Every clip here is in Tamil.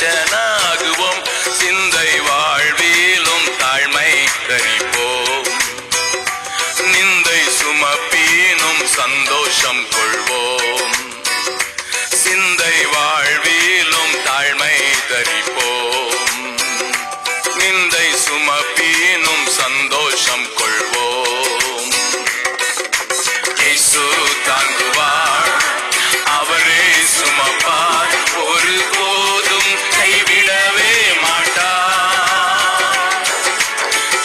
புருஷனாகுவோம். சிந்தை வாழ்விலும் தாழ்மை தரிப்போம். நிந்தை சுமப்பீனும் சந்தோஷம் கொள்வோம். சிந்தை வாழ்விலும் தாழ்மை தரிப்போம். நிந்தை சுமப்பீனும் சந்தோஷம் கொள்வோம். இயேசு தாங்குவார், அவரே சுமப்பார், ஒரு போதும் கைவிடவே மாட்டார்.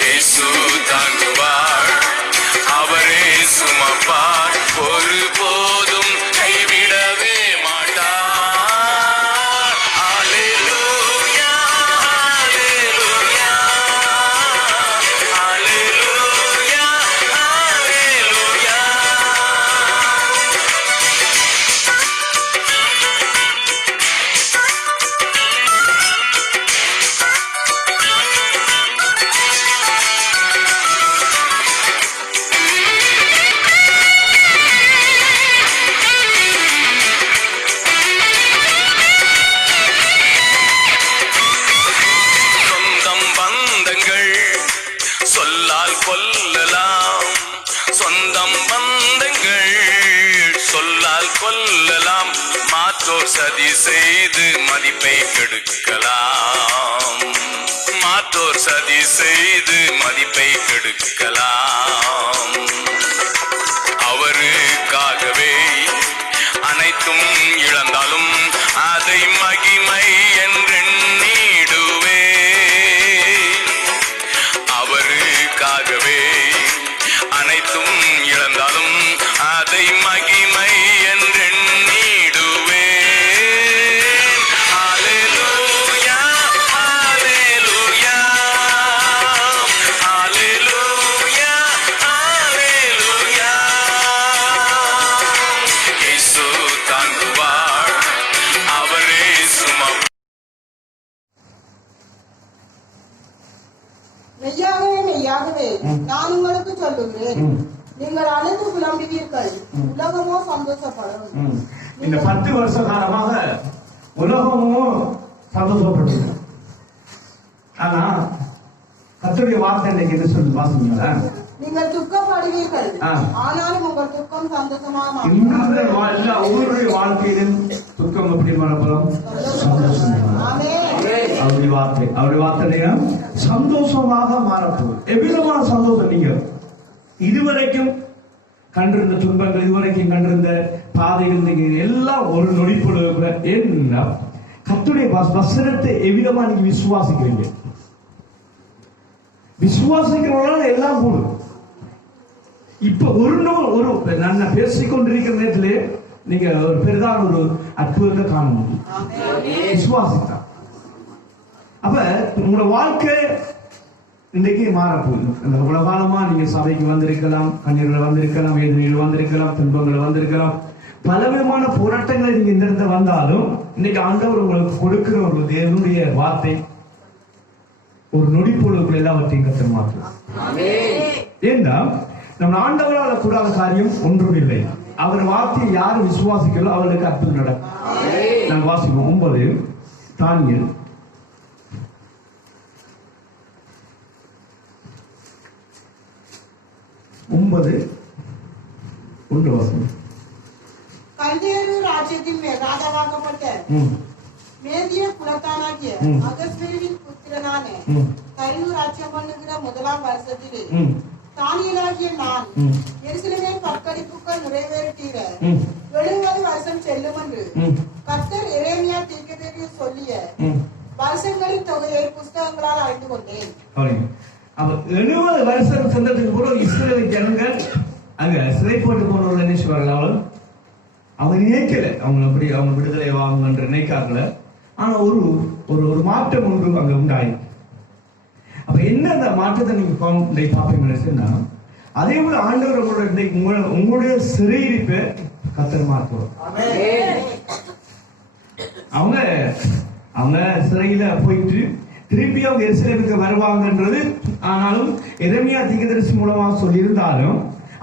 இயேசு தாங்குவார், அவரே சுமப்பார், ஒரு போதும் கைவிடவே மாட்டார். அல்லேலூயா, அல்லேலூயா, அல்லேலூயா, அல்லேலூயா. சொந்தம் பந்தங்கள் சொல்லால் கொல்லலாம். சொந்தம் பந்தங்கள் சொல்லால் கொல்லலாம். மாற்றோர் சதி செய்து மதிப்பை கெடுக்கலாம். மாற்றோர் சதி செய்து மதிப்பை கெடுக்கலாம். அவருக்காகவே அனைத்தும் இழந்தாலும் அதை மகிமை என்றெண்ணிடுவே. அவருக்காகவே அனைத்தும் இழந்தாலும் அதை மகிமை என்றெண்ணிடுவே. அல்லேலூயா, அல்லேலூயா, அல்லேலூயா, அல்லேலூயா. இயேசு தாங்குவார், அவரே சுமப்பார். மெய்யாகவே மெய்யாகவே நான் உங்களுக்கு சொல்லுகிறேன், நீங்கள் அனைத்து புலம்புவீர்கள், உலகமோ சந்தோஷப்படும். இந்த 10 வருஷ காலமாக உலகமும் சந்தோஷப்பட்டது. ஆனா கர்த்தருடைய வார்த்தை இன்னைக்கு என்ன சொல்லி வாசிங்களா? நீங்கள் துக்கப்படுவீர்கள், ஆ. ஆனாலும் உங்கள் துக்கம் சந்தோஷமாக மாறும். ஒவ்வொருடைய வாழ்க்கையிலும் துக்கம் எப்படி மனப்படும்? சந்தோஷம். ஆமென். அவருடைய வார்த்தை சந்தோஷமாக மாறப்போகுது. எவ்விதமான சந்தோஷம்? நீங்க இதுவரைக்கும் கண்டிருந்த துன்பங்கள், இதுவரைக்கும் கண்டிருந்த பாதைகள், நீங்க எல்லாம் ஒரு நொடிப்பொழுது என்ன கர்த்தருடைய வசனத்தை எவ்விதமா நீங்க விசுவாசிக்கிறீங்க? விசுவாசிக்கிறவங்களால எல்லாம் கூடும். இப்ப ஒரு நான் பேசிக்கொண்டிருக்கிற நேரத்திலே நீங்க ஒரு பெரிதான ஒரு அற்புதத்தை காண முடியும். விசுவாசித்தான். அப்ப உங்களோட வாழ்க்கை இன்றைக்கு மாறப்போகுது. அந்த உலகாலமா நீங்க சபைக்கு வந்திருக்கலாம், கண்ணீர்கள் வந்திருக்கலாம், வேதனைகள் வந்திருக்கலாம், துன்பங்கள் வந்திருக்கலாம், பலவிதமான போராட்டங்களை நீங்க இந்த இடத்துல வந்தாலும் இன்னைக்கு ஆண்டவர் உங்களுக்கு கொடுக்கிற ஒரு தேவனுடைய வார்த்தை ஒரு நொடிப்பொழுதுக்குள்ள எல்லாவற்றையும் கற்று மாற்றலாம். ஏன்னா நம்ம ஆண்டவரால் கூடாத காரியம் ஒன்றும் இல்லை. அவர் வார்த்தையை யாரு விசுவாசிக்கிறோ அவர்களுக்கு அற்புதம் நடக்கும். நாங்கள் வாசிப்போம் 9 தானியேல் 9:1 வாசம். கல்தேரு ராஜ்யத்தின் மேல் ராஜாவாக்கப்பட்ட மேதிய குலத்தானாகிய அகஸ்வேரின் புத்திரனான தைரு ராஜ்யம் பண்ணுகிற முதலாம் வருஷத்திலே தானியேலாகிய நான் எருசலேமின் பற்கடிப்புக்கள் நிறைவேறிட்டீர 70 வருஷம் செல்லும் என்று கர்த்தர் எரேமியா தீர்க்கதரிசி சொல்லிய வருஷங்களின் தொகையை புஸ்தகங்களால் அறிந்து கொண்டேன். அப்ப 70 வருஷம் சென்றதுக்கு பிறகு இஸ்ரேல் ஜனங்கள் அங்க சிறை போட்டு போனவர்கள் என்ன சொல்றாங்க? அவங்க நினைக்கல அவங்க விடுதலை வாங்க என்று நினைக்காங்கல. ஆனா ஒரு ஒரு மாற்றம் ஒன்று அங்க உண்டாயிருக்கு. அப்ப என்ன அந்த மாற்றத்தை நீங்க பாப்பீங்கன்னா, அதே போல ஆண்டவர் உங்களுடைய சிறையிருப்பை கர்த்தர் மாற்றுவார். அவங்க சிறையில போயிட்டு திருப்பி அவங்க எருசலேமுக்கு வருவாங்கன்றது ஆனாலும் எரேமியா தீர்க்கதரிசி மூலமா சொல்லி இருந்தாலும்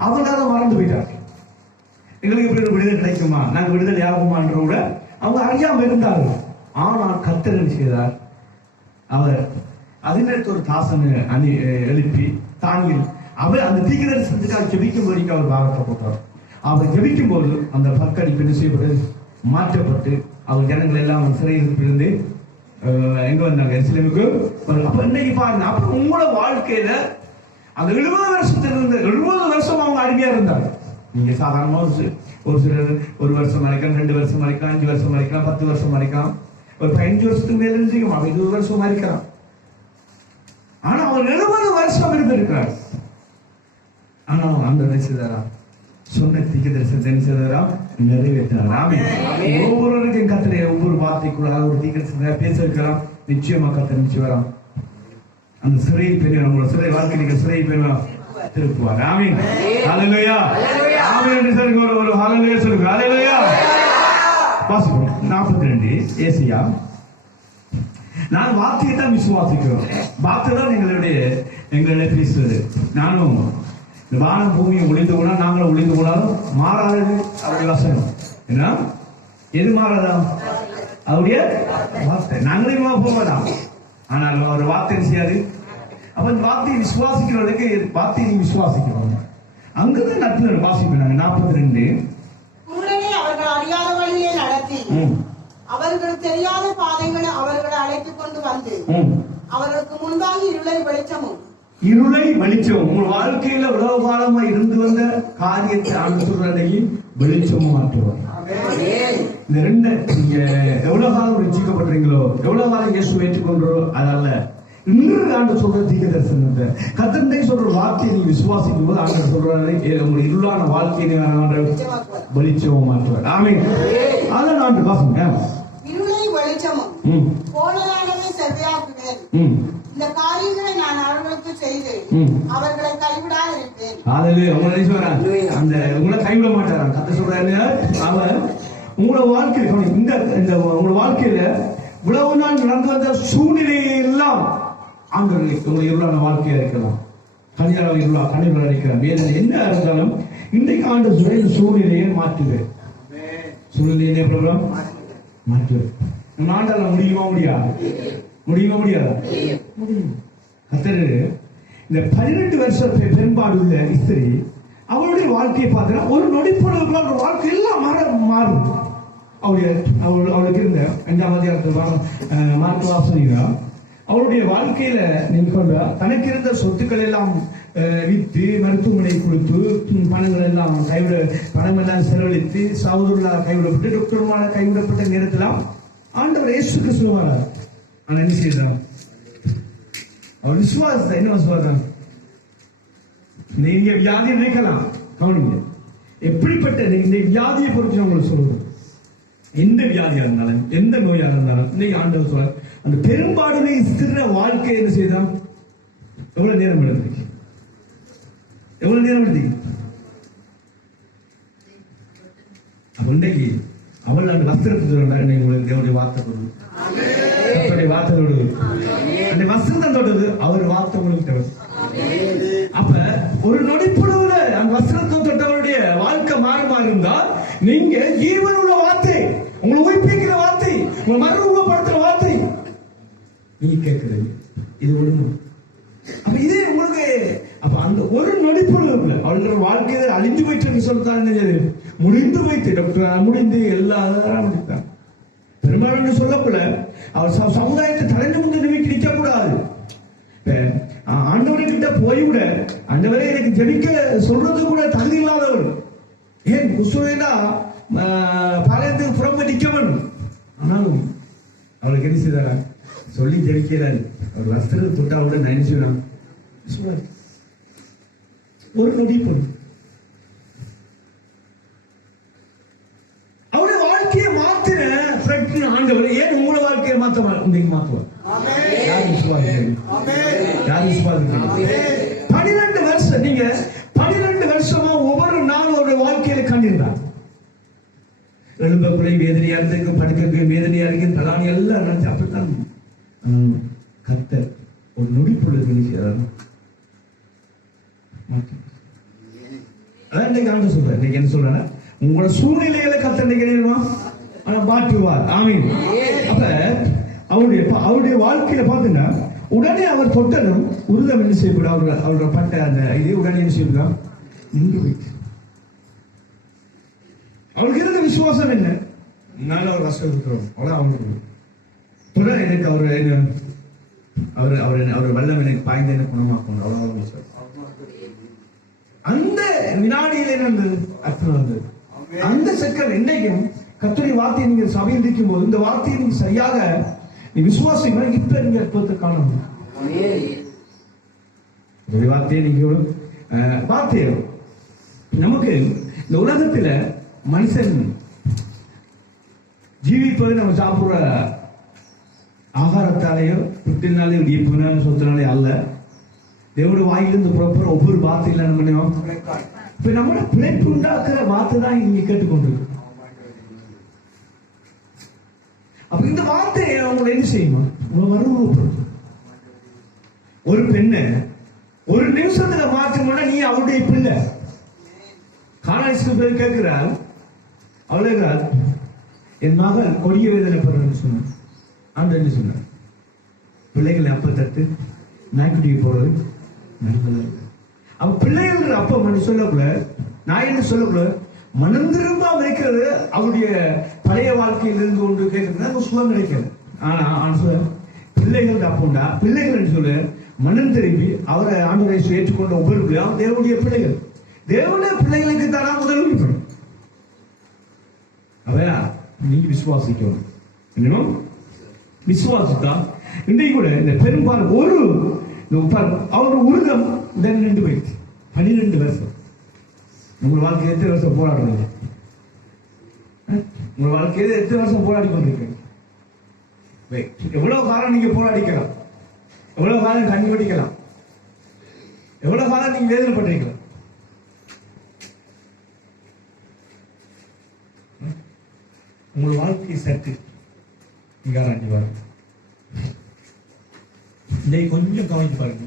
அவங்க அதை மறந்து போயிட்டாங்க. எங்களுக்கு இப்படி ஒரு விடுதலை கிடைக்குமா, நாங்க விடுதலை ஆகுமான்ற கூட அவங்க அறியாம இருந்தாங்க. ஆனால் கர்த்தர் என்ன செய்தார்? அவர் அதற்கு ஒரு தாசனை எழுப்பி தானியல் அவர் அந்த தீர்க்கதரிசனத்துக்காக ஜெபிக்கும்படிக்கு அவர் பாரத்தை போட்டார். அவர் ஜெபிக்கும் போது அந்த பக்கடிப்பு என்ன செய்யப்பட்டு மாற்றப்பட்டு அவர் ஜனங்கள் எல்லாம் சிறையிலிருந்து எங்க வந்தாங்க? எருசலேமுக்கு. அப்ப இன்னைக்கு பாருங்க, அப்ப உங்களோட வாழ்க்கையில அந்த 70 வருஷத்திலிருந்து 70 வருஷம் அவங்க அடிமையா இருந்தாங்க. நீங்க சாதாரணமா ஒரு சிலர் 1 வருஷம் மறைக்கலாம், 2 வருஷம் மறைக்கலாம், 5 வருஷம் மறைக்கலாம், 10 வருஷம் மறைக்கலாம், ஒரு 15 வருஷத்துக்கு மேல இருந்துக்கும், அவன் 20 வருஷம் மறைக்கிறான். ஆனா அவர் 70 வருஷம் இருந்திருக்கிறார். ஆனா அந்த நினைச்சதாரா சொன்ன தீர்க்கதரிசனத்தை நினைச்சதாரா நிறைவேற்றார். ஆமென். ஒவ்வொருவருக்கும் கர்த்தரே ஒவ்வொரு வார்த்தைக்குள்ள ஒரு தீர்க்கதரிசனத்தை பேச வைக்கலாம். நிச்சயமா கர்த்தர் நிச்சயம் அந்த சிறை பெண் நம்மளோட சிறை வாழ்க்கை நீங்க சிறை பெண் திருப்புவார். ஆமென். ஹல்லேலூயா. ஆமென் என்று சொல்லுங்க. ஒரு ஹல்லேலூயா சொல்லுங்க. ஹல்லேலூயா. வாசிப்போம் 42 ஏசியா. நான் வார்த்தையை தான் விசுவாசிக்கிறோம். வார்த்தை தான் எங்களுடைய பேசுவது. நானும் வானம் பூமியை ஒளிந்து போனா நாங்களும் ஒளிந்து போனாலும் மாறாது அவருடைய வசனம். என்ன எது மாறாதா? அவருடைய வார்த்தை. நாங்களே போகலாம், ஆனால் அவர் வார்த்தை செய்யாது. அப்ப இந்த வார்த்தையை விசுவாசிக்கிறவர்களுக்கு வார்த்தையை நீ விசுவாசிக்கிறோம். அங்குதான் நட்பு வாசிக்கிறாங்க. 42 அவர்கள் அறியாத வழியை நடத்தி அவர்கள் தெரியாத பாதைகளை அவர்களை அழைத்துக் கொண்டு வந்து அவர்களுக்கு முன்பாக இருளை வெளிச்சமும் உங்கள் வாழ்க்கையில உலக காலமா இருந்து வந்த காரியத்தை ஆண்டு சொல்றதையே வெளிச்சமும் மாற்றுவார். இந்த ரெண்டு நீங்க எவ்வளவு காலம் ரட்சிக்கப்படுறீங்களோ, எவ்வளவு காலம் இயேசு ஏற்றுக்கொண்டோ, அதால இன்னொரு ஆண்டு சொல்ற தீர்க்கதரிசனத்தை கர்த்தரை சொல்ற வார்த்தையை நீ விசுவாசிக்கும் போது ஆண்டு சொல்றாரு உங்களுடைய இருளான வாழ்க்கையை வெளிச்சமும் மாற்றுவார். ஆமென். அதான் ஆண்டு வாசங்க இருளை வெளிச்சமும் கோணலானதை செவ்வையாக்குவேன். இந்த காரியங்களை நான் அவர்களுக்கு செய்து அவர்களை கைவிடாத இருப்பேன். அந்த உங்களை கைவிட மாட்டாராம். கர்த்தர் சொல்றாரு அவர் உங்களோட வாழ்க்கையில இந்த உங்களோட வாழ்க்கையில இவ்வளவு நாள் நடந்து வந்த சூழ்நிலையெல்லாம் ஆண்டவர்களுக்கு உங்களை இருளான வாழ்க்கையா இருக்கலாம், கனியாளர் இருளா கனிகள் அடைக்கலாம், வேதனை என்ன இருந்தாலும் இன்றைக்கு ஆண்டு சூழ்நிலையை மாற்றுவேன். சூழ்நிலையே பிரபலம் மாற்றுவேன். நம்ம ஆண்டால முடியுமா? முடியாதா? முடியும். கர்த்தர் இந்த 18 வருஷம் பெண்பாடு உள்ள ஸ்திரீ அவளுடைய வாழ்க்கையை பார்த்தா ஒரு நொடிப்பொழுது அவருடைய வாழ்க்கை எல்லாம் மாறும். அவளுக்கு இருந்த 5ஆம் அதிகாரத்தில் மார்க்கு வாசனிகா அவருடைய வாழ்க்கையில நீங்க சொல்ற தனக்கு இருந்த சொத்துக்கள் எல்லாம் வித்து மருத்துவமனை கொடுத்து பணங்கள் எல்லாம் பணம் எல்லாம் செலவழித்து சகோதரர்களா கைவிடப்பட்டு டாக்டர்மால கைவிடப்பட்ட நேரத்தில் ஆண்டவர் இயேசு கிறிஸ்து வரார். ஆனா என்ன செய்யறான்? அவர் விசுவாசத்தை என்ன விசுவாசம்? நீங்க வியாதி நினைக்கலாம், கவனிங்க. எப்படிப்பட்ட இந்த வியாதியை பொறுத்து நான் உங்களுக்கு சொல்றேன். எந்த வியாதியா இருந்தாலும் எந்த நோயா இருந்தாலும் இன்னைக்கு ஆண்டவர் சொல்றார் அந்த பெரும்பாடுகளை ஸ்திர வாழ்க்கை என்ன செய்தான்? எவ்வளவு நேரம் எடுத்து அப்ப இன்றைக்கு அவள் அந்த வஸ்திரத்தை உங்களுக்கு வார்த்தை கொடுக்கும். வார்த்தை அந்த வஸ்திரம் தொட்டது அவர் வார்த்தை உங்களுக்கு. அப்ப ஒரு நொடிப்புறவுல அந்த வஸ்திரத்தை தொட்டவருடைய வாழ்க்கை மாறுமா இருந்தால் நீங்க ஜீவன் உள்ள வார்த்தை, உங்களை உயிர்ப்பிக்கிற வார்த்தை, உங்களை மறுரூபப்படுத்துற வார்த்தை நீங்க கேட்கிறது இது ஒண்ணு. அப்ப இதே உங்களுக்கு அப்ப அந்த ஒரு நொடிப்புறவுல அவர்களோட வாழ்க்கையில அழிஞ்சு போயிட்டு சொல்லிட்டாங்க. முடிந்து போயிட்டு டாக்டர் முடிந்து எல்லா முடித்தான். பெரும்பாலும் சொல்லக்கூட அவர் சமுதாயத்தை தலைந்து முந்து நிற்க கூடாது. ஆண்டவர்கிட்ட போய்விட ஆண்டவரே எனக்கு ஜெபிக்க சொல்றது கூட தகுதி இல்லாதவர். ஏன் குசுவேனா பாளையத்துக்கு புறம்பு நிற்க வேண்டும். ஆனாலும் அவளுக்கு என்ன செய்தாரா? சொல்லி ஜெபிக்கிறாரு. அவர் வஸ்திரத்தை தொட்டாவோட நினைச்சுறான். ஒரு நொடி பொண்ணு அவருடைய வாழ்க்கையை மாத்திர ஆண்டவர் ஏன் உங்களோட வாழ்க்கையை மாற்றுவார்? 12 வருஷம் நீங்க 12 வருஷமா ஒவ்வொரு நாளும் அவருடைய வாழ்க்கையில கண்டிருந்தார். எழும்பக்குறை வேதனையா இருக்கு, படுக்க வேதனையா இருக்கு, தலானி எல்லாம் நினைச்சு அப்படித்தான். கர்த்தர் ஒரு நொடி பொழுது அதான் இன்னைக்கு ஆண்டு சொல்றேன். இன்னைக்கு என்ன சொல்றேன்? உங்களோட சூழ்நிலைகளை கர்த்தர் நினைக்கிறீங்களா? ஆனா மாற்றுவார். ஆமீன். அப்ப அவருடைய வாழ்க்கையில பாத்தீங்கன்னா உடனே அவர் தொட்டதும் உருதம் என்ன செய்யப்படும், அவரோட பட்ட அந்த இது உடனே என்ன செய்யப்படும், நின்று போயிட்டு. அவருக்கு இருந்த விசுவாசம் என்ன, நல்ல ஒரு வசதி இருக்கிறோம் அவ்வளவு அவங்களுக்கு தொடர் எனக்கு அவர் வல்லம் எனக்கு பாய்ந்த எனக்கு குணமாக்கணும் அவ்வளவு. அந்த வினாடியில இருந்தது அர்த்தம் வந்தது. அந்த செகண்ட் இன்னைக்கும் கர்த்தருடைய வார்த்தையை நீங்க சபையில் இருக்கும் போது இந்த வார்த்தையை நீங்க சரியாக நீ விசுவாசிங்க, இப்ப நீங்க அற்புதத்தை காணணும். வார்த்தையை நீங்க வார்த்தையை நமக்கு இந்த உலகத்துல மனுஷன் ஜீவிப்பது நம்ம சாப்பிடுற ஆகாரத்தாலேயோ புத்தினாலேயோ வியப்புனால சொத்தினாலே அல்ல. தேவனுடைய வாயிலிருந்து புறப்புற ஒவ்வொரு வார்த்தையில நம்ம பண்ணுவோம். இப்ப நம்மளோட பிழைப்பு உண்டாக்குற வார்த்தை தான் நீங்க கேட்டுக்கொண்டிருக்கு. அப்ப இந்த வார்த்தையை அவங்களை என்ன செய்யுமா, ஒரு பெண்ணை ஒரு நிமிஷத்துல மாற்றணும்னா நீ அவருடைய பிள்ளை. காலேஜுக்கு போய் கேட்கிறாள், அவளுக்கு என் மகள் கொடிய வேதனை படுறேன்னு சொன்னான். அந்த என்ன சொன்ன, பிள்ளைகளை அப்ப தட்டு நாய்க்குடிக்கு போறது நல்லது. அப்ப பிள்ளைகள் அப்ப மனு சொல்லக்குள்ள நான் என்ன சொல்லக்குள்ள மனம் திரும்ப வைக்கிறது அவருடைய பழைய வாழ்க்கையில் இருந்து கொண்டு கேட்கறது சுகம் கிடைக்கிறது. ஆனா சொல்ல பிள்ளைகள் அப்போண்டா பிள்ளைகள் சொல்ல மனம் திரும்பி அவரை ஆண்டவரை ஏற்றுக்கொண்ட ஒவ்வொரு பிள்ளையும் தேவனுடைய பிள்ளைகள். தேவனுடைய பிள்ளைகளுக்கு தானா முதல் இருக்கணும். அவையா நீங்க விசுவாசிக்கணும். என்னமோ விசுவாசித்தா இன்றைக்கு கூட இந்த பெரும்பாலும் ஒரு அவரோட உருதம் உடன் நின்று போயிடுச்சு. 12 வருஷம். உங்க வாழ்க்கையை எத்தனை வருஷம் போராடுறது? உங்க வாழ்க்கையில எத்தனை வருஷம் போராடி கொண்டிருக்கீங்க? எவ்வளவு காலம் நீங்க போராடிக்கலாம், எவ்வளவு காலம் கண்டுபிடிக்கலாம், எவ்வளவு காலம் நீங்க வேதனைப்பட்டிருக்கலாம். உங்கள் வாழ்க்கை சற்று நீங்க ஆராய்ச்சி பாருங்க. இதை கொஞ்சம் கவனித்து பாருங்க.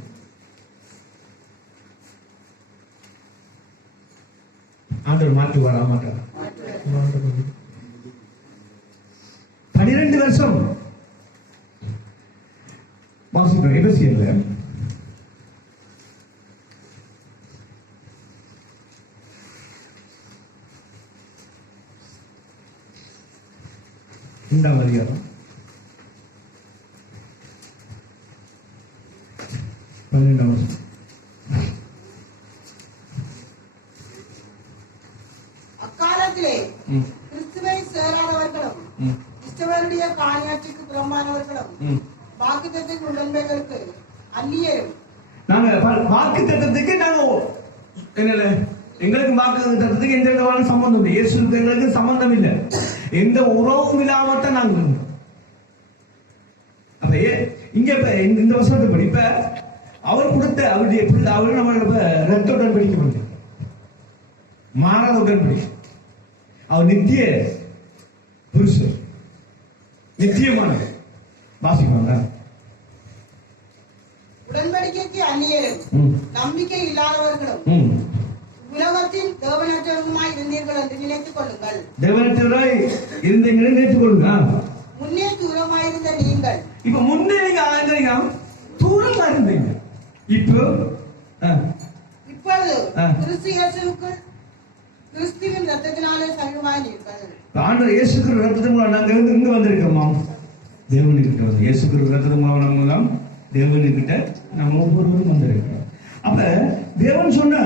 ஆண்டவர் மாற்றுவாரா மாட்டாரா? 12 வருஷம் வாசிக்கிறோம். எபேசியர்ல இரண்டாம் அதிகாரம் 12ஆம் வசனம். அக்காலத்திலே கிறிஸ்துவை சேராதவர்களும் கிறிஸ்தவருடைய காணியாட்சிக்கு புறம்பானவர்களும் வாக்குத்தத்தத்தின் உடன்படிக்கைகளுக்கு அந்நியரும். நாங்க வாக்குத்தத்தத்துக்கு நாங்க என்னல எங்களுக்கு வாக்குத்தத்தத்துக்கு எந்த விதமான சம்பந்தம் இல்லை. இயேசுக்கு எங்களுக்கு சம்பந்தம் இல்லை. எந்த உறவும் இல்லாமத்தான் நாங்க. அப்ப இங்க இந்த வசனத்தை படி இப்ப அவர் கொடுத்த அவருடைய பிள்ளை அவர் நம்ம ரத்த உடன்படிக்கை பண்ண மாறாத உடன்படிக்கை. அவர் நித்திய புருஷர், நித்தியமான வாசிப்பாங்க. உடன்படிக்கைக்கு அந்நியரும் நம்பிக்கை இல்லாதவர்களும் உலகத்தில் தேவனற்றவருமாய் இருந்தீர்கள் என்று நினைத்துக் கொள்ளுங்கள். தேவனற்றவராய் இருந்தீங்க நினைத்துக் கொள்ளுங்க. முன்னே தூரமாயிருந்த நீங்கள், இப்ப முன்னே நீங்க தூரமா இருந்தீங்க, இப்பொழுது கிறிஸ்துவின் ரத்தத்தினாலே சமீபமாய் இருக்கிறது. ஆண்டவர் இயேசு கிறிஸ்து ரத்தத்தின் மூலம் நாங்க இங்க வந்திருக்கோமா? தேவனுக்கிட்ட வந்து இயேசு கிறிஸ்து ரத்தத்தின் மூலம் நம்ம தான் தேவனுக்கிட்ட நம்ம ஒவ்வொருவரும் வந்திருக்கிறோம். அப்ப தேவன் சொன்ன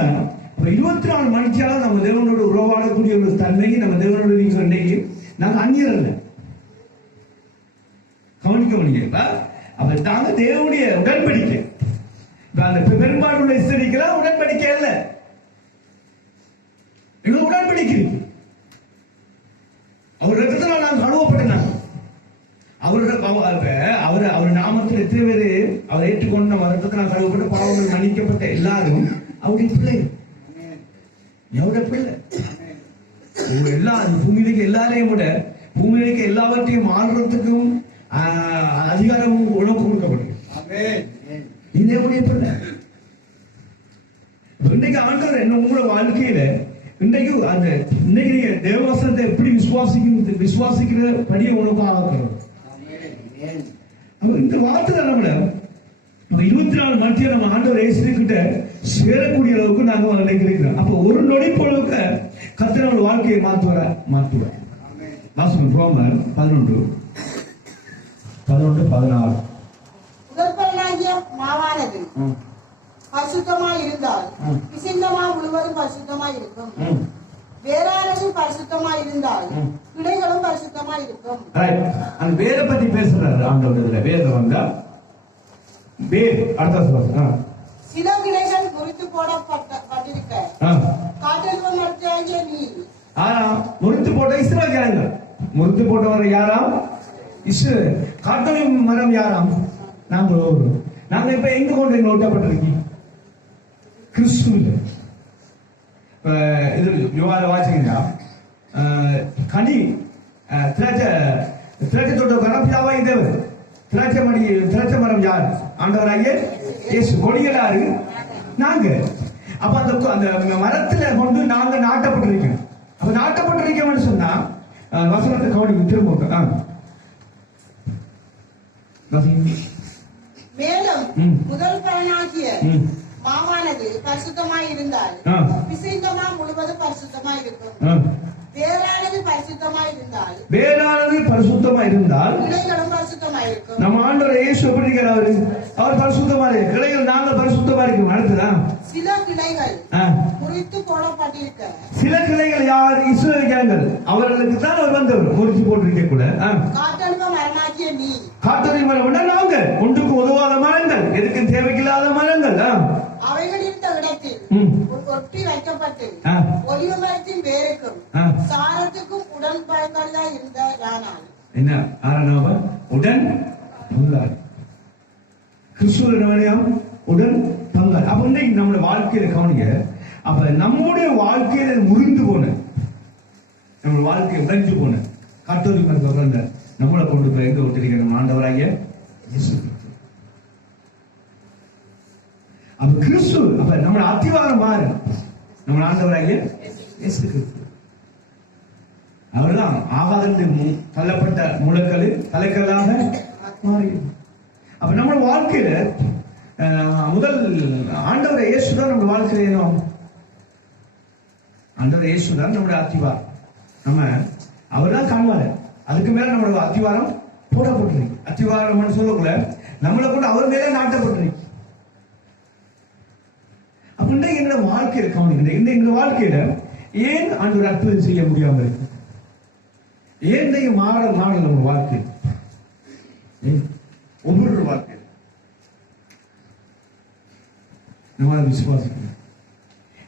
24 மணிக்காக நம்ம தேவனோட உறவாடக்கூடிய ஒரு தன்மையை நம்ம தேவனோட நீங்க சொன்னீங்க. நாங்க அந்நியர் அல்ல, கவனிக்க முடியல. அப்ப தாங்க தேவனுடைய உடன்படிக்கை. அந்த பெரும்பாலுள்ள இஸ்ரவேலர்கள் உடன்படிக்கை அல்ல, எங்களுக்கு உடன்படிக்கை. அவர் ரத்தத்தினால் நாங்கள் கழுவப்பட்டனாங்க. அவர் நாமத்தில் எத்தனை பேரு அவரை ஏற்றுக்கொண்டு நம்ம ரத்தத்தினால் கழுவப்பட்ட பாவங்கள் மன்னிக்கப்பட்ட எல்லாரும் அவருடைய பிள்ளைகள். எவ்வளவு பிள்ளை எல்லா பூமியிലേക്ക് எல்லாரையும் விட பூமியிലേക്ക് எல்லாவற்றையும் ஆள்றதுக்கும் அதிகாரமும் உணவு கொடுக்கப்பட்டது. இதேவுடைய பிள்ளை. இன்றைக்கு ஆண்டவர் என்ன உங்களோட வாழ்க்கையில இன்றைக்கு அந்த இன்னைக்கு நீங்க தேவவசனத்தை எப்படி விசுவாசிக்கிற படியை உனக்கு ஆகணும். இந்த வார்த்தை நம்மள 24 மணி நம்ம ஆண்டவர் இயேசு கிட்ட சேரக்கூடிய அளவுக்கு நாங்க நினைக்கிறோம். அப்ப ஒரு நொடி பொழுதுக்கு கர்த்தர் நம்ம வாழ்க்கையை மாற்றுவார். வாசிக்கும் ரோமர் 11:16. முதற்பலனாகிய மாவானது பரிசுத்தமாய் இருந்தால் பிசிந்தமா முழுவதும் பரிசுத்தமாய் இருக்கும். வேறானது பரிசுத்தமாய் இருந்தால் கிளைகளும் பரிசுத்தமாய் இருக்கும். அந்த வேரை பத்தி பேசுறாரு ஆண்டவர். இதுல வேதம் வந்தா வேர் அடுத்த சொல்லுங்க. சில கிளைகள் முறித்து போடப்பட்டிருக்க காட்டெருமை மரத்தாகிய நீ. ஆனா முறித்து போட்ட இஸ்ரவேல் ஜனங்க. முறித்து போட்டவர் யாராம்? இஸ்ரவேல். காட்டெருமை மரம் யாராம்? நாங்க இப்ப எங்க கொண்டு ஒட்டப்பட்டிருக்கீங்க? கிறிஸ்துவில். இது யோவால வாசிங்கன்னா கனி திராட்சை தோட்டம் பிதாவாய் தேவர். திராட்சை மரம் யார்? ஆண்டவராகிய இயேசு. கொடிகள் யாரு? நாங்க. அப்ப அந்த மரத்துல கொண்டு நாங்க நாட்டப்பட்டிருக்கோம். அப்ப நாட்டப்பட்டிருக்கோம்னு சொன்னா வசனத்தை கவனிக்கும் திரும்ப. மேலும் முதல் பலனாகிய மாவானது பரிசுத்தமாய் இருந்தால் பிசைந்தமா முழுவதும் பரிசுத்தமாய் இருக்கும். வேறானது பரிசுத்தமாய் இருந்தால் கிளைகளும் பரிசுத்தமாய் இருக்கும். நம்ம ஆண்டவர் இயேசு எப்படி இருக்கிறாரு? அவர் பரிசுத்தமா இருக்கு. கிளைகள் நாங்க பரிசுத்தமா இருக்கும். அடுத்ததான் சில கிளைகள் முறித்து போடப்பட்டிருக்க. சில கிளைகள் யார்? இஸ்ரவேல் ஜனங்கள். அவர்களுக்கு தான் அவர் வந்தவர். முறித்து போட்டிருக்க கூட காட்டெருமை மரமாகிய நீ. காட்டெருமை மரம் நாங்க. ஒன்றுக்கு உதவாத மரங்கள், எதுக்கு தேவையில்லாத மரங்கள். அவைகள் இருந்த இடத்தில் ஒட்டி வைக்கப்பட்டு ஒலிவ மரத்தின் வேருக்கும் சாரத்துக்கும் உடன்படிக்கையா இருந்த யானால் என்ன ஆரணாவ உடன் பங்காளி. கிறிஸ்துவ உடன் பங்காளி. அப்ப இன்னைக்கு நம்முடைய வாழ்க்கையில கவனிங்க. அப்ப நம்முடைய வாழ்க்கையில முறிந்து போன, நம்ம வாழ்க்கை உடைஞ்சு போன காட்டோலி மரத்தை நம்மளை கொண்டு போய் எங்க விட்டுருக்க? நம்ம ஆண்டவராகிய இயேசு. அப்ப கிறிஸ்து அப்ப நம்ம அத்திவாரம் மாறு. நம்ம ஆண்டவராகிய இயேசு கிறிஸ்து. அவர்தான் ஆகாதந்து தள்ளப்பட்ட முழக்கல் தலைக்கல்லாக மாறி. அப்ப நம்ம வாழ்க்கையில முதல் ஆண்டவர் இயேசுதான் நம்ம வாழ்க்கையில. ஆண்டவர் இயேசுதான் நம்முடைய அத்திவாரம். நம்ம அவர் தான் காண்பாரு. அதுக்கு மேல நம்மளோட அத்திவாரம் போடப்பட்டிருக்கு. அத்திவாரம் சொல்லக்குள்ள நம்மளை கூட அவர் மேலே நாட்டப்பட்டிருக்கு. அப்படின்னா எங்க வாழ்க்கையில கவனிக்கிற இந்த வாழ்க்கையில ஏன் ஆண்டவர் அற்புதம் செய்ய முடியாம இருக்கு? ஏன் மாடல் நம்ம வாழ்க்கை ஒவ்வொரு வாழ்க்கை நம்ம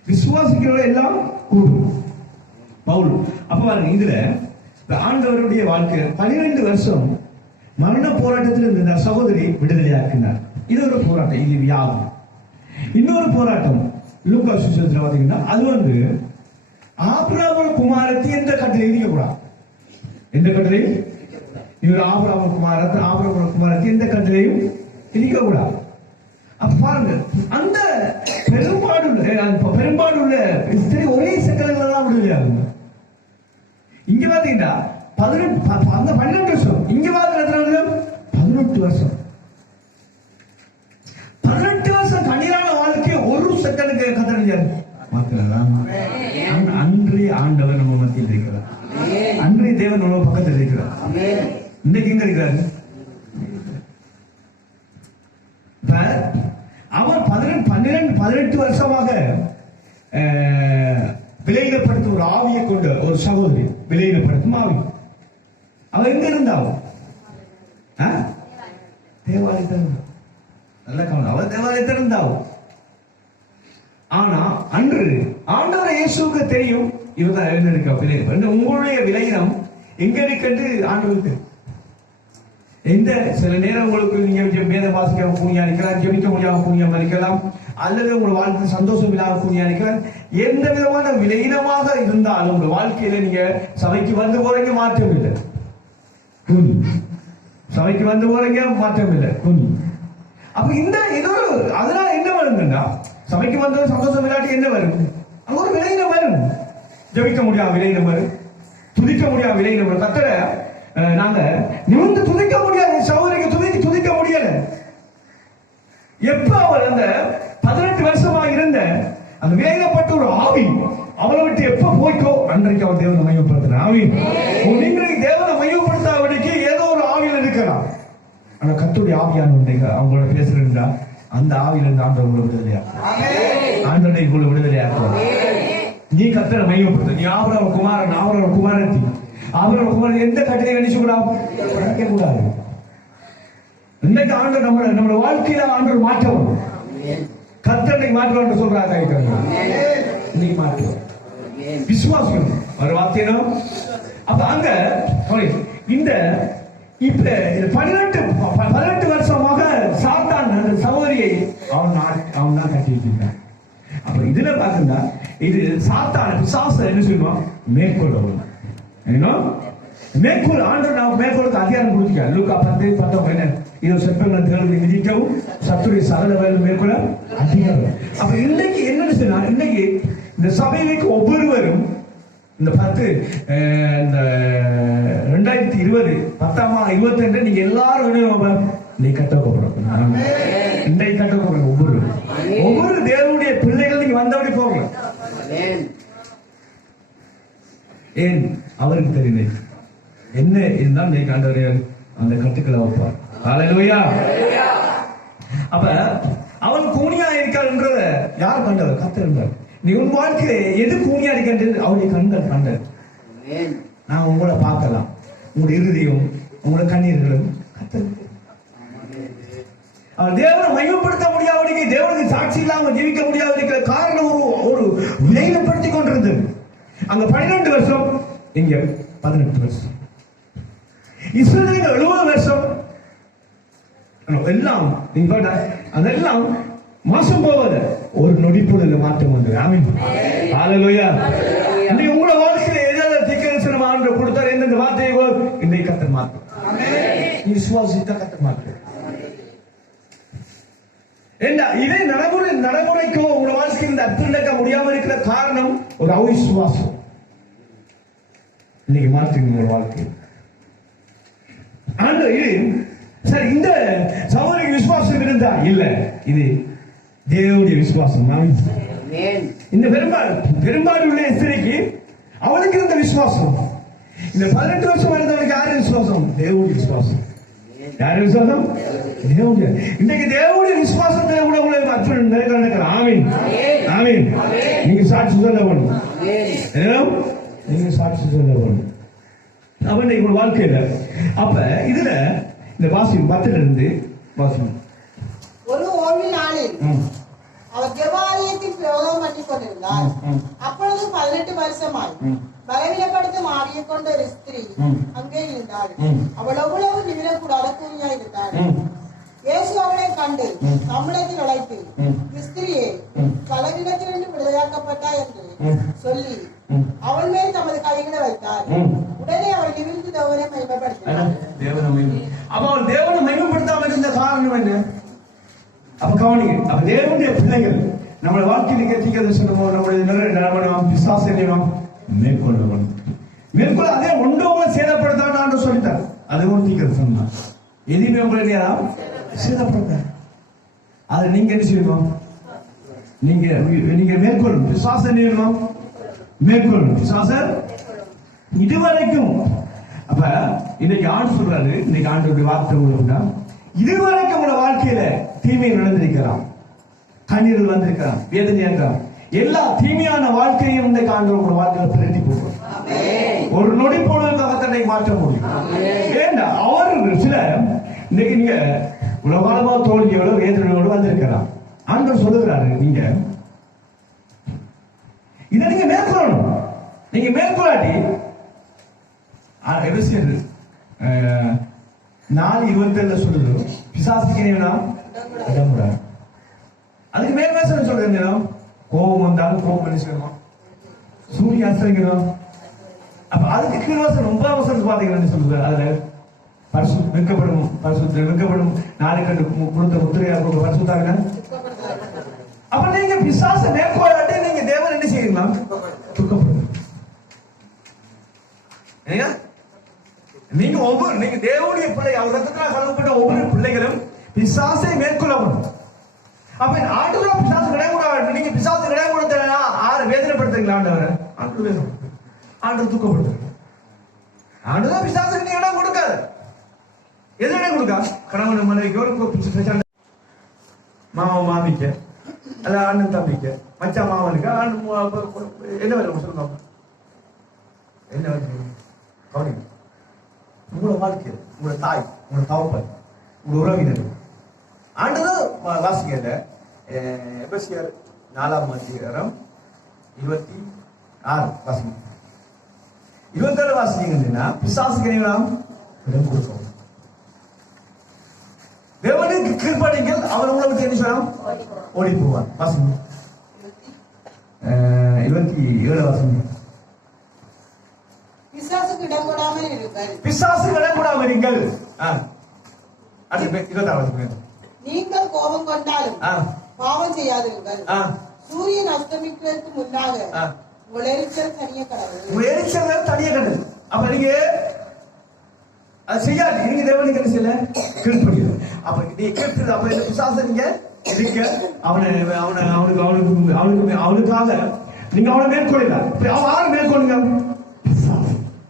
விசுவாசிக்கிறவங்க எல்லாம் கூடும். பவுல் அப்ப பாருங்க, இதுல ஆண்டவருடைய வாழ்க்கை 12 வருஷம் மரண போராட்டத்தில் இருந்த சகோதரி விடுதலையாக்கினார். இது ஒரு போராட்டம். இது வியாகம். இன்னொரு போராட்டம் லூக்கா சுவிசேஷத்துல பாத்தீங்கன்னா அது ஆபிரகாம் குமாரத்தி எந்த கட்டளை இருக்கக்கூடாது. எந்த கட்டளையும் இவர் ஆபிரகாம் குமாரத்தி எந்த கட்டளையும் இருக்கக்கூடாது. அப்ப பாருங்க, அந்த பெரும்பாடுள்ள ஒரே செகண்ட்ல தான் விடுதலையாகுங்க. இங்க பாத்தீங்கன்னா 12 வருஷம். இங்க பாத்தீங்கன்னா 18 வருஷம். 18 வருஷம் கண்ணீரான வாழ்க்கையை ஒரு செகண்டுக்கு கத்தறிஞ்சாரு. அன்றே ஆண்டவர் நம்ம மத்தியில் இருக்கிறார். அன்றே தேவன் நம்ம பக்கத்தில் இருக்கிறார். இன்னைக்கு எங்க இருக்கிறாரு? அவர் 18 வருஷமாக விலையிடப்படுத்தும் ஒரு ஆவியை கொண்ட ஒரு சகோதரி, விலையிடப்படுத்தும் ஆவி. அவ எங்க இருந்தாவும் தேவாலயத்தில் நல்ல கவனம். அவ தேவாலயத்தில் இருந்தாவும். ஆனா அன்று ஆண்டவர் இயேசுவுக்கு தெரியும் இவதான் எழுந்திருக்க விலை. உங்களுடைய விலையினம் எங்க இருக்கு ஆண்டவருக்கு. எந்த சில நேரம் உங்களுக்கு நீங்க வேத வாசிக்க கூனியா இருக்கலாம், ஜெபிக்க முடியாம கூனியா இருக்கலாம், அல்லது உங்க வாழ்க்கை சந்தோஷம் இல்லாத கூனியா இருக்கலாம். எந்த விதமான விலையினமாக இருந்தாலும் உங்க வாழ்க்கையில நீங்க சபைக்கு வந்து போறீங்க, மாற்றம் இல்லை. கூனி சபைக்கு வந்து போறீங்க, மாற்றம் இல்லை. கூனி. அப்ப இந்த ஏதோ அதனால என்ன வருதுன்னா, சபைக்கு வந்த சந்தோஷம் இல்லாட்டி என்ன வரும்? அங்க ஒரு விலையினம் வரும். ஜபிக்க முடியாத விலை நம்பர், துதிக்க முடியாத விலை நம்பர். கத்தரை நாங்க நிமிர்ந்து துதிக்க முடியாது, சகோதரிக்கு துதிக்க முடியல. எப்ப அவர் அந்த 18 வருஷமா இருந்த அந்த வேகப்பட்ட ஒரு ஆவி அவளை விட்டு எப்ப போய்க்கோ அன்றைக்கு அவர் தேவனை மையப்படுத்துற ஆவி. நீங்களுக்கு தேவனை மையப்படுத்தாதபடிக்கு ஏதோ ஒரு ஆவியில் இருக்கலாம். ஆனா கர்த்தருடைய ஆவியான அவங்களோட பேசுறா அந்த ஆவியில இருந்து ஆண்டவர்களை விடுதலையா, ஆண்டவனை இவ்வளவு விடுதலையா. நீ கர்த்தரை மையப்படுத்த, நீ ஆவரவ குமாரன், ஆவரவ குமாரத்தி, ஆவரவ குமாரன் எந்த கட்டளையும் நினைச்சு கூடாது. இன்னைக்கு ஆண்டவர் நம்மளோட வாழ்க்கையில ஆண்டவர் மாற்றவும் கர்த்தரை மாற்றுவான்னு சொல்றாங்க. இன்னைக்கு மாற்றுவோம் விசுவாசம் ஒரு வார்த்தையினோம். அப்ப அங்க இந்த இப்ப 18 வருஷமாக சாத்தான் அந்த சகோதரியை அவன் தான் கட்டி வச்சிருக்கான். அப்ப இதுல பாத்தீங்கன்னா இது சாத்தான் பிசாசு என்ன சொல்லுவோம், மேற்கொள்ள மேற்கோள் ஆண்டவர் நாம் மேற்கோளுக்கு அதிகாரம் கொடுத்துருக்காரு. லூக்கா 10:19 இது செப்பங்கள் தேர்தலை விதிக்கவும் சத்துடைய சகல வேலை மேற்கொள்ள அதிகாரம். அப்ப இன்னைக்கு என்னன்னு சொன்னா, இன்னைக்கு இந்த சபையிലേക്ക് ஒவ்வொருவரும் இந்த 2020 10/22 நீங்க எல்லாரும் நீ கட்டப்படும் இன்றைக்கு கட்டப்படும். ஒவ்வொரு தேவனுடைய பிள்ளைகள் நீங்க வந்தபடி போகல. ஏன் அவருக்கு தெரியுது என்ன இருந்தால் நீ ஆண்டவர் அந்த கட்டுக்களை வைப்பார். ஹல்லேலூயா. அப்ப அவன் கூனியா இருக்காருன்றத யார் கண்டவர்? கர்த்தர் இருந்தார். நீ உன் வாழ்க்கையில எது கூனியா இருக்கின்றது அவருடைய கண்கள் கண்டது. நான் உங்களை பார்க்கலாம், உங்களுடைய இறுதியும் உங்களோட கண்ணீர்களும் கர்த்தர். அவர் தேவனை மையப்படுத்த முடியாதவனுக்கு, தேவனுக்கு சாட்சி இல்லாமல் ஜீவிக்க முடியாத காரணம் ஒரு விலையிலப்படுத்திக் கொண்டிருந்தது. அங்க 12 வருஷம், இங்க 18 வருஷம். இஸ்ரவேல் 70 வருஷம் எல்லாம் அதெல்லாம் மாசம் போவத ஒரு நொடிப்பொழுது மாற்றம் வந்து. ஆமென். ஹல்லேலூயா. நீ உங்களோட வாழ்க்கையில ஏதாவது திக்கரசனம் ஆண்டு கொடுத்தார் எந்த வார்த்தையோ இன்றைக்கு கர்த்தர் மாற்றும். நீ விசுவாசித்தா கர்த்தர் மாற்றும். இதை நடைமுறைக்கோ உங்களோட வாழ்க்கை இந்த அர்த்தம் நடக்க முடியாம இருக்கிற காரணம் ஒரு அவிசுவாசம். இன்னைக்கு மாற்றுங்க உங்களோட வாழ்க்கை. சரி, இந்த சகோதரிக்கு விசுவாசம் இருந்தா இல்ல, இது தேவனுடைய விசுவாசம். இந்த பெரும்பாடு உள்ள ஸ்திரீக்கு அவளுக்கு இருந்த விசுவாசம். இந்த 18 வருஷம் இருந்தவனுக்கு யாரு விசுவாசம்? தேவனுடைய விசுவாசம். யாரு விசுவாசம்? தேவனுடைய. இன்னைக்கு தேவனுடைய விசுவாசத்துல கூட உங்களை அற்புதம் நடக்கிற. ஆமீன், ஆமீன். நீங்க சாட்சி சொல்ல வேணும். நீங்க சாட்சி சொல்ல வேணும். அவன் உங்க வாழ்க்கையில அப்ப இதுல இந்த வாசியம் 10 இருந்து வாசியம். ஒரு ஓய்வு நாளில் அவர் ஜெபாலயத்தில் பிரயோகம் பண்ணி கொண்டிருந்தார். அப்பொழுது 18 வருஷமாய் பலவீனப்படுத்தும் ஆவியை கொண்ட ஒரு ஸ்திரீ அங்கே இருந்தாள். அவள் எவ்வளவு நிமிடக்கூடாத கூறியா இருந்தாள். இயேசு அவளை கண்டு தமிழத்தில் அழைத்து, ஸ்திரியே பலவீனத்திலிருந்து விடுதலையாக்கப்பட்டாய் என்று சொல்லி அவள் மேல் தமது கைகளை வைத்தார். உடனே அவள் நிமிர்ந்து தேவனை மகிமைப்படுத்தினார். அவள் தேவனை மகிமைப்படுத்தாமல் இருந்த காரணம் என்ன? அப்ப கவனிங்க. அப்ப தேவனுடைய பிள்ளைகள் நம்மளோட வாழ்க்கையில் கத்திக்கிறது சொன்னோம். நம்மளுடைய விசுவாசம் மேற்கொள்ளணும். மேற்கொள்ள அதே ஒன்றவங்களை சேதப்படுத்தான்னு சொல்லிட்டார். அது ஒரு தீக்கிறது சொன்னா எதுவுமே உங்களை சேதப்படுத்த. அதை நீங்க என்ன செய்யணும்? நீங்க மேற்கொள்ளும் விசுவாசம் மேற்கொள்ளும் விசுவாசம் இதுவரைக்கும். அப்ப இன்னைக்கு ஆண்டு சொல்றாரு, இன்னைக்கு ஆண்டோட வார்த்தை உள்ள இதுவரைக்கும் உங்களோட வாழ்க்கையில தீமை நடந்திருக்கலாம், கண்ணீர்கள் வந்திருக்கலாம், வேதனையா இருக்கலாம். எல்லா தீமையான வாழ்க்கையும் இந்த ஆண்டு உங்களோட வாழ்க்கையில பிரட்டி போடுவோம். ஒரு நொடி பொழுதுக்காக தன்னை மாற்ற முடியும். ஏன்னா அவர் சில இன்னைக்கு நீங்க உலகாலமா தோல்வியோட வேதனையோட வந்திருக்கலாம். ஆண்டவர் சொல்லுகிறாரு, நீங்க இதை நீங்க மேற்கொள்ளணும். நீங்க மேற்கொள்ளாட்டி 4:27 சொல்லுது, பிசாசுக்கு இடமுடாது. அதுக்கு மேல் சொல்றது கோபம் வந்தாலும் கோபம் பண்ணி செய்யணும், சூரிய அஸ்தரிக்கணும். அப்ப அதுக்கு கீழ்வாசம் 9 பாத்தீங்கன்னு சொல்லுது. அதுல வெக்கப்படும் நாளைக்கு கொடுத்த முத்திரையா பரிசுத்தாங்க. அப்ப நீங்க பிசாச மேற்கொள்ளாட்டி நீங்க தேவன் என்ன செய்யலாம்? துக்கப்படுங்க. நீங்க தேவனுடைய பிள்ளை, அவர் ரத்தத்தால் கழுவப்பட்ட ஒவ்வொரு பிள்ளைகளும் பிசாசை மேற்கொள்ளணும். அப்ப ஆண்டவர் பிசாசு கிடையாது. நீங்க பிசாசு கிடையாது கொடுத்தா ஆறு வேதனைப்படுத்துறீங்களா? ஆண்டவர் வேதனை, ஆண்டவர் தூக்கப்படுத்துறீங்க. ஆண்டவர் பிசாசுக்கு நீ இடம் கொடுக்காது. எது இடம் கொடுக்கா? கணவன் மனைவிக்கு, மாமா மாமிக்க, அல்ல அண்ணன் தம்பிக்க, மச்சா மாவனுக்கு, என்ன வேலை சொல்லுங்க, என்ன வேலை கவனிங்க. உங்களோட வாழ்க்கை, உங்களோட தாய், உங்களோட தவப்பன், உங்களோட உறவினர் ஆண்டவர் வாசிக்கல. எபேசியர் 4 அதிகாரம் 26 வாசிங்க. 27 வாசிங்கன்னா பிசாசுக்கு இடம் கொடுக்கும். தேவனுக்கு கீழ்ப்படிங்கள், அவர் உங்களை விட்டு என்ன செய்யலாம்? ஓடி போவார். வாசிங்க 27 வாசிங்க. பிசாசுக்கு இடம் கொடாமல் இருங்கள். பிசாசுக்கு இடம் கொடாமல் இருங்கள். அடுத்து 26 வாசிங்க. நீங்கள் கோபம் கொண்டாலும் பாவம் செய்யாதிருங்கள். சூரியன் அஸ்தமிக்கிறதுக்கு முன்னாக உங்கள் எரிச்சல் தனிய கடவுள். உங்கள் எரிச்சல் தனிய கடவுள். அப்ப நீங்க அது செய்யாது. நீங்க தேவனுக்கு என்ன செய்யல? கீழ்ப்படியல. அப்ப நீ கேட்கிறது. அப்ப இந்த பிசாசை நீங்க எதிர்க்க அவனுக்காக நீங்க அவனை மேற்கொள்ளல. அவன் ஆறு மேற்கொள்ளுங்க.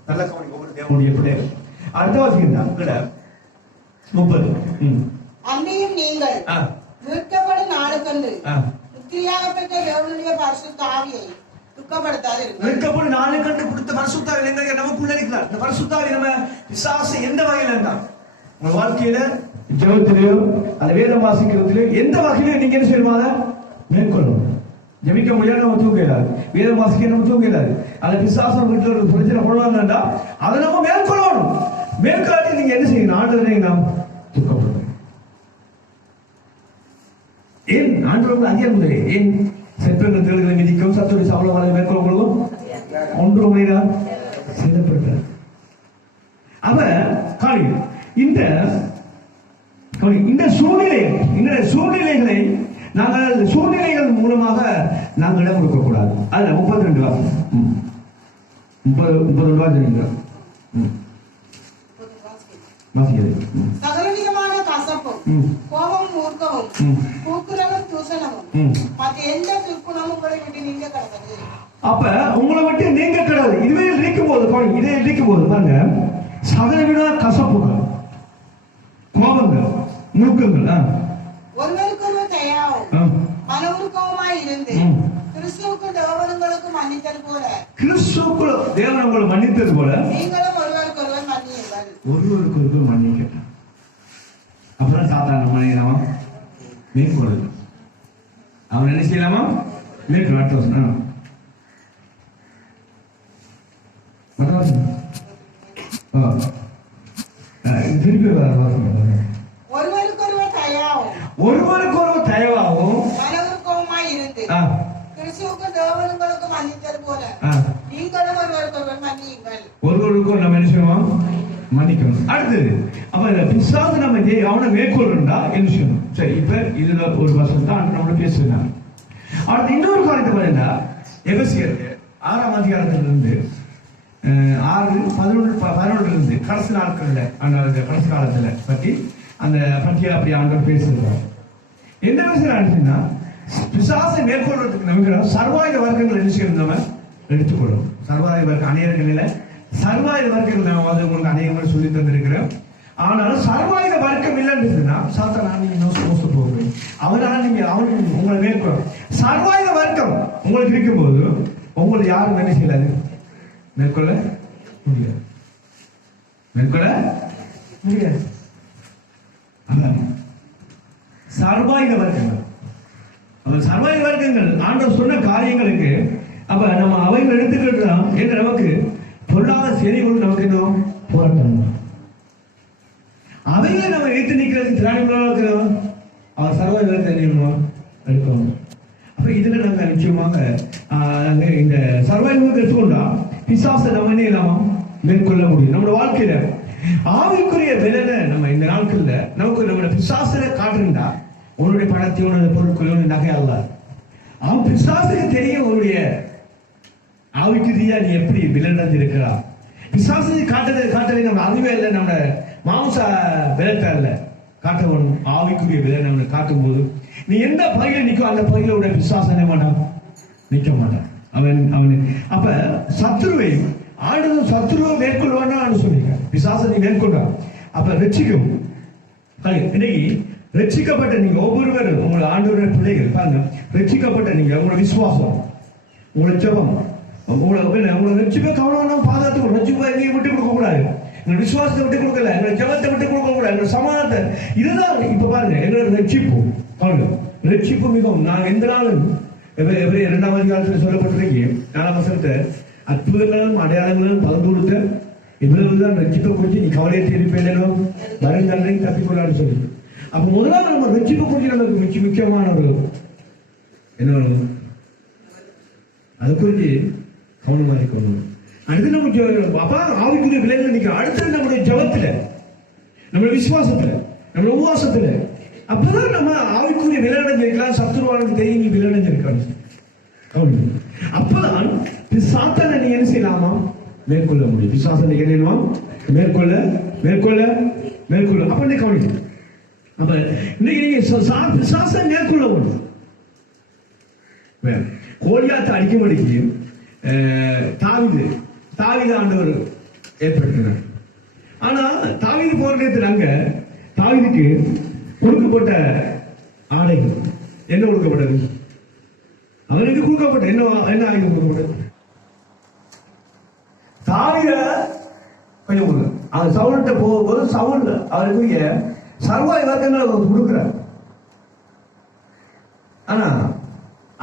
நல்ல கவனிக்க ஒரு தேவனுடைய பிள்ளைகள். அடுத்த வாசிக்கிறா 30. அன்னையும் நீங்கள் நிற்கப்படும் நாளுக்கண்டு முத்திரையாக பெற்ற தேவனுடைய பரிசுத்த ஆவியை துக்கப்படுத்தாதிருங்கள். நிற்கப்படும் நாளுக்கண்டு கொடுத்த பரிசுத்த ஆவி நமக்குள்ள இருக்கிறார். இந்த பரிசுத்த ஆவி நம்ம பிசாசை எந்த வகையில இருந்தா உங்க வாழ்க்கையில ஜெபத்திலேயோ அல்ல வேதம் வாசிக்கிறதுலயோ எந்த வகையில நீங்க என்ன செய்யணுமா மேற்கொள்ளணும். ஜெபிக்க முடியாது, நம்ம தூங்க இயலாது. வேதம் வாசிக்க நம்ம தூங்க இயலாது. அல்ல பிசாசம் வீட்டுல ஒரு பிரச்சனை கொள்வாங்கடா அதை நம்ம மேற்கொள்ளணும். மேற்காட்டி நீங்க என்ன செய்யணும்? ஆண்டவரை நாம் துக்கப்படுறோம். ஏன் ஆண்டவர்கள் அதிகம் முதலே ஏன் செப்பங்கள் தேடுகளை மிதிக்கும் சத்துடைய சபலங்களை மேற்கொள்ளும் ஒன்று மணிதான் செல்லப்பட்டார். அவர் காணி இந்த சூழ்நிலைகளை நாங்கள் சூழ்நிலைகள் மூலமாக நாங்கள் இடம் கொடுக்க கூடாது. அதுல 32 சகலவிதமான கசப்பும் கோபம் மூர்க்கமும் கூக்குரலும் தூஷணமும் மற்ற எந்த துர்க்குணமும் உங்களை விட்டு நீங்க கிடக்குது. அப்ப உங்களை விட்டு நீங்க கிடையாது. இதுவே இருக்கும் போது பாருங்க, சகலவித கசப்புகள், கோபங்கள், மூர்க்கங்கள், ஒருவருக்கு ஒருவர் தயாவும் மனவுருக்கவுமாய் இருந்து கிறிஸ்துவுக்கு தேவனுங்களுக்கு மன்னித்தது போல நீங்களும் ஒருவருக்கு ஒருவர் மன்னியுங்கள். ஒருவருக்கு ஒருவர் மன்னிக்க. அப்புறம் சாதாரண மனிதனாமா மேற்கொள்ளு. அவன் என்ன செய்யலாமா? மேற்கொள்ள. திருப்பி ஒருவருக்கு ஒருவர் தயவாகவும் மனவுருக்கவுமாய் இருந்து கிறிஸ்துவுக்கு தேவனுங்களுக்கு மன்னித்தது போல நீங்களும் ஒருவருக்கு ஒருவர் மன்னியுங்கள். ஒருவருக்கும் நம்ம என்ன செய்வோம்? மன்னிக்கணும். அடுத்தது அப்ப பிசாசு நம்ம அவனை மேற்கொள்றா என்ன செய்யணும்? சரி, இப்ப இதுல ஒரு வருஷம் தான் நம்மளோட பேசுறாங்க. அடுத்து இன்னொரு காரியத்தை பாருங்க, எபேசியர் 6 அதிகாரத்திலிருந்து 6:11 கடைசி நாட்கள்ல அந்த கடைசி காலத்துல பற்றி அந்த பற்றிய அப்படி ஆண்டவர் பேசுகிறார். என்ன பேசுறாருன்னா, பிசாசை மேற்கொள்றதுக்கு நமக்கு சர்வாயுத வர்க்கங்கள் என்ன செய்யணும்? நம்ம எடுத்துக்கொள்ளும். சர்வாயுத வர்க்கம் அநேகங்களில சர்வாயுத வர்க்கங்கள் நம்ம வந்து உங்களுக்கு அநேகமாக சொல்லி தந்திருக்கிறோம். ஆனாலும் சர்வாயுத வர்க்கம் இல்லைன்னு சொன்னா சாத்தானா நீங்க நோசு போகுது. அவனால நீங்க அவனுக்கு உங்களை மேற்கொள்ளும். சர்வாயுத வர்க்கம் உங்களுக்கு இருக்கும்போது உங்களை யாரும் என்ன செய்யலாது? மேற்கொள்ள முடியாது. சர்வாயுத வர்க்கங்கள், சர்வாயுத வர்க்கங்கள் ஆண்டவர் சொன்ன காரியங்களுக்கு அப்ப நம்ம அவைகள் எடுத்துக்கிட்டோம். என்ன நமக்கு பொருளாதார செய்திகள் நமக்கு இன்னும் போராட்டம். அவைகளை நம்ம எடுத்து நிற்கிறது திராணிகளாக அவர் சர்வாயுத வர்க்கத்தை எடுக்கணும். அப்ப இதுல நாங்க நிச்சயமாக இந்த சர்வாயுத எடுத்துக்கொண்டா பிசாசை நம்ம என்ன இல்லாம மேற்கொள்ள முடியும். நம்மளோட வாழ்க்கையில ஆவிக்குரிய விலனை நம்ம இந்த நாட்கள்ல நமக்கு நம்மளோட பிசாசுல காட்டுறா உன்னுடைய பணத்தையோ பொருட்களோ நகை அல்ல. அவன் பிசாசுக்கு தெரியும் உன்னுடைய ஆவிக்குரியா நீ எப்படி விலனடைஞ்சு இருக்கிறா, பிசாசு காட்டலை நம்ம அறிவே இல்லை, நம்ம மாம்ச விலத்தை இல்ல காட்டவன் ஆவிக்குரிய விலை நம்ம காட்டும் போது நீ எந்த பகையில நிற்கும் அந்த பகையில உடைய பிசாசு என்ன மாட்டான், நிற்க மாட்டான். அவன் அப்ப சத்ருவை ஆண்டவர் சத்ருவை மேற்கொள்வான்னு சொல்லியிருக்காரு. பிசாசை நீ மேற்கொள்றான் அப்ப ரட்சிக்கும். இன்னைக்கு ரட்சிக்கப்பட்ட நீங்க ஒவ்வொருவரும் உங்களை ஆண்டவருடைய பிள்ளைகள் பாருங்க, ரட்சிக்கப்பட்ட நீங்க உங்களோட விசுவாசம், உங்களோட ஜெபம், உங்களை ரட்சிப்பை கவனம் பாதுகாத்து ரட்சிப்பை எங்கேயும் விட்டு கொடுக்க கூடாது. எங்க விசுவாசத்தை விட்டு கொடுக்கல, எங்க ஜெபத்தை விட்டு கொடுக்க கூடாது, எங்க சமாதானத்தை. இதுதான் இப்ப பாருங்க எங்களோட ரட்சிப்பு. பாருங்க ரட்சிப்பு மிகவும் நான் எந்த நாளும் 2ஆம் அதிகாரத்தில் சொல்லப்பட்டிருக்கேன் 4ஆம் வசனத்தை அற்புதங்களும் அடையாளங்களும் பகிர்ந்து கொடுத்த இவ்வளவுதான் ரட்சிப்பை குறித்து நீ கவலையை திருப்பேனும் வரும் தண்டனை தப்பிக்கொள்ளான்னு சொல்லி. அப்ப முதலாவது நம்ம ரட்சிப்பை குறித்து நமக்கு முக்கியமான ஒரு என்ன அது குறித்து கவனமா இருக்கணும். அடுத்து நம்ம அப்பா ஆவிக்குரிய விலைகள் நிற்கிறோம். அடுத்தது நம்முடைய ஜபத்துல, நம்மளுடைய விசுவாசத்துல, நம்மளுடைய உபவாசத்துல, அப்பதான் நம்ம ஆவிக்குரிய விளையாடைஞ்சிருக்கலாம். சத்துருவானுக்கு தெரியும் நீ விளையாடைஞ்சிருக்கான்னு. அப்பதான் சாத்தானை நீ என்ன செய்யலாமா மேற்கொள்ள முடியும். விசுவாசனை என்ன மேற்கொள்ள மேற்கொள்ள மேற்கொள்ள அப்ப நீ கவனிக்கும். அப்ப இன்னைக்கு நீங்க பிசாசை மேற்கொள்ள முடியும். கோலியாத்தை அடிக்கும்படிக்கு தாவீது ஆண்டவர் ஏற்படுத்தினார். ஆனா தாவீது போற நேரத்தில் அங்க தாவீதுக்கு கொடுக்கப்பட்ட ஆடை என்ன கொடுக்கப்பட்டது? அவனுக்கு கொடுக்கப்பட்ட என்ன ஆயுதம் கொடுக்கப்பட்டது? தாவீத கொஞ்சம் அந்த சவுல்கிட்ட போகும்போது சவுல் அவருக்கு சர்வாய் வர்க்கங்களை கொடுக்கிறார். ஆனா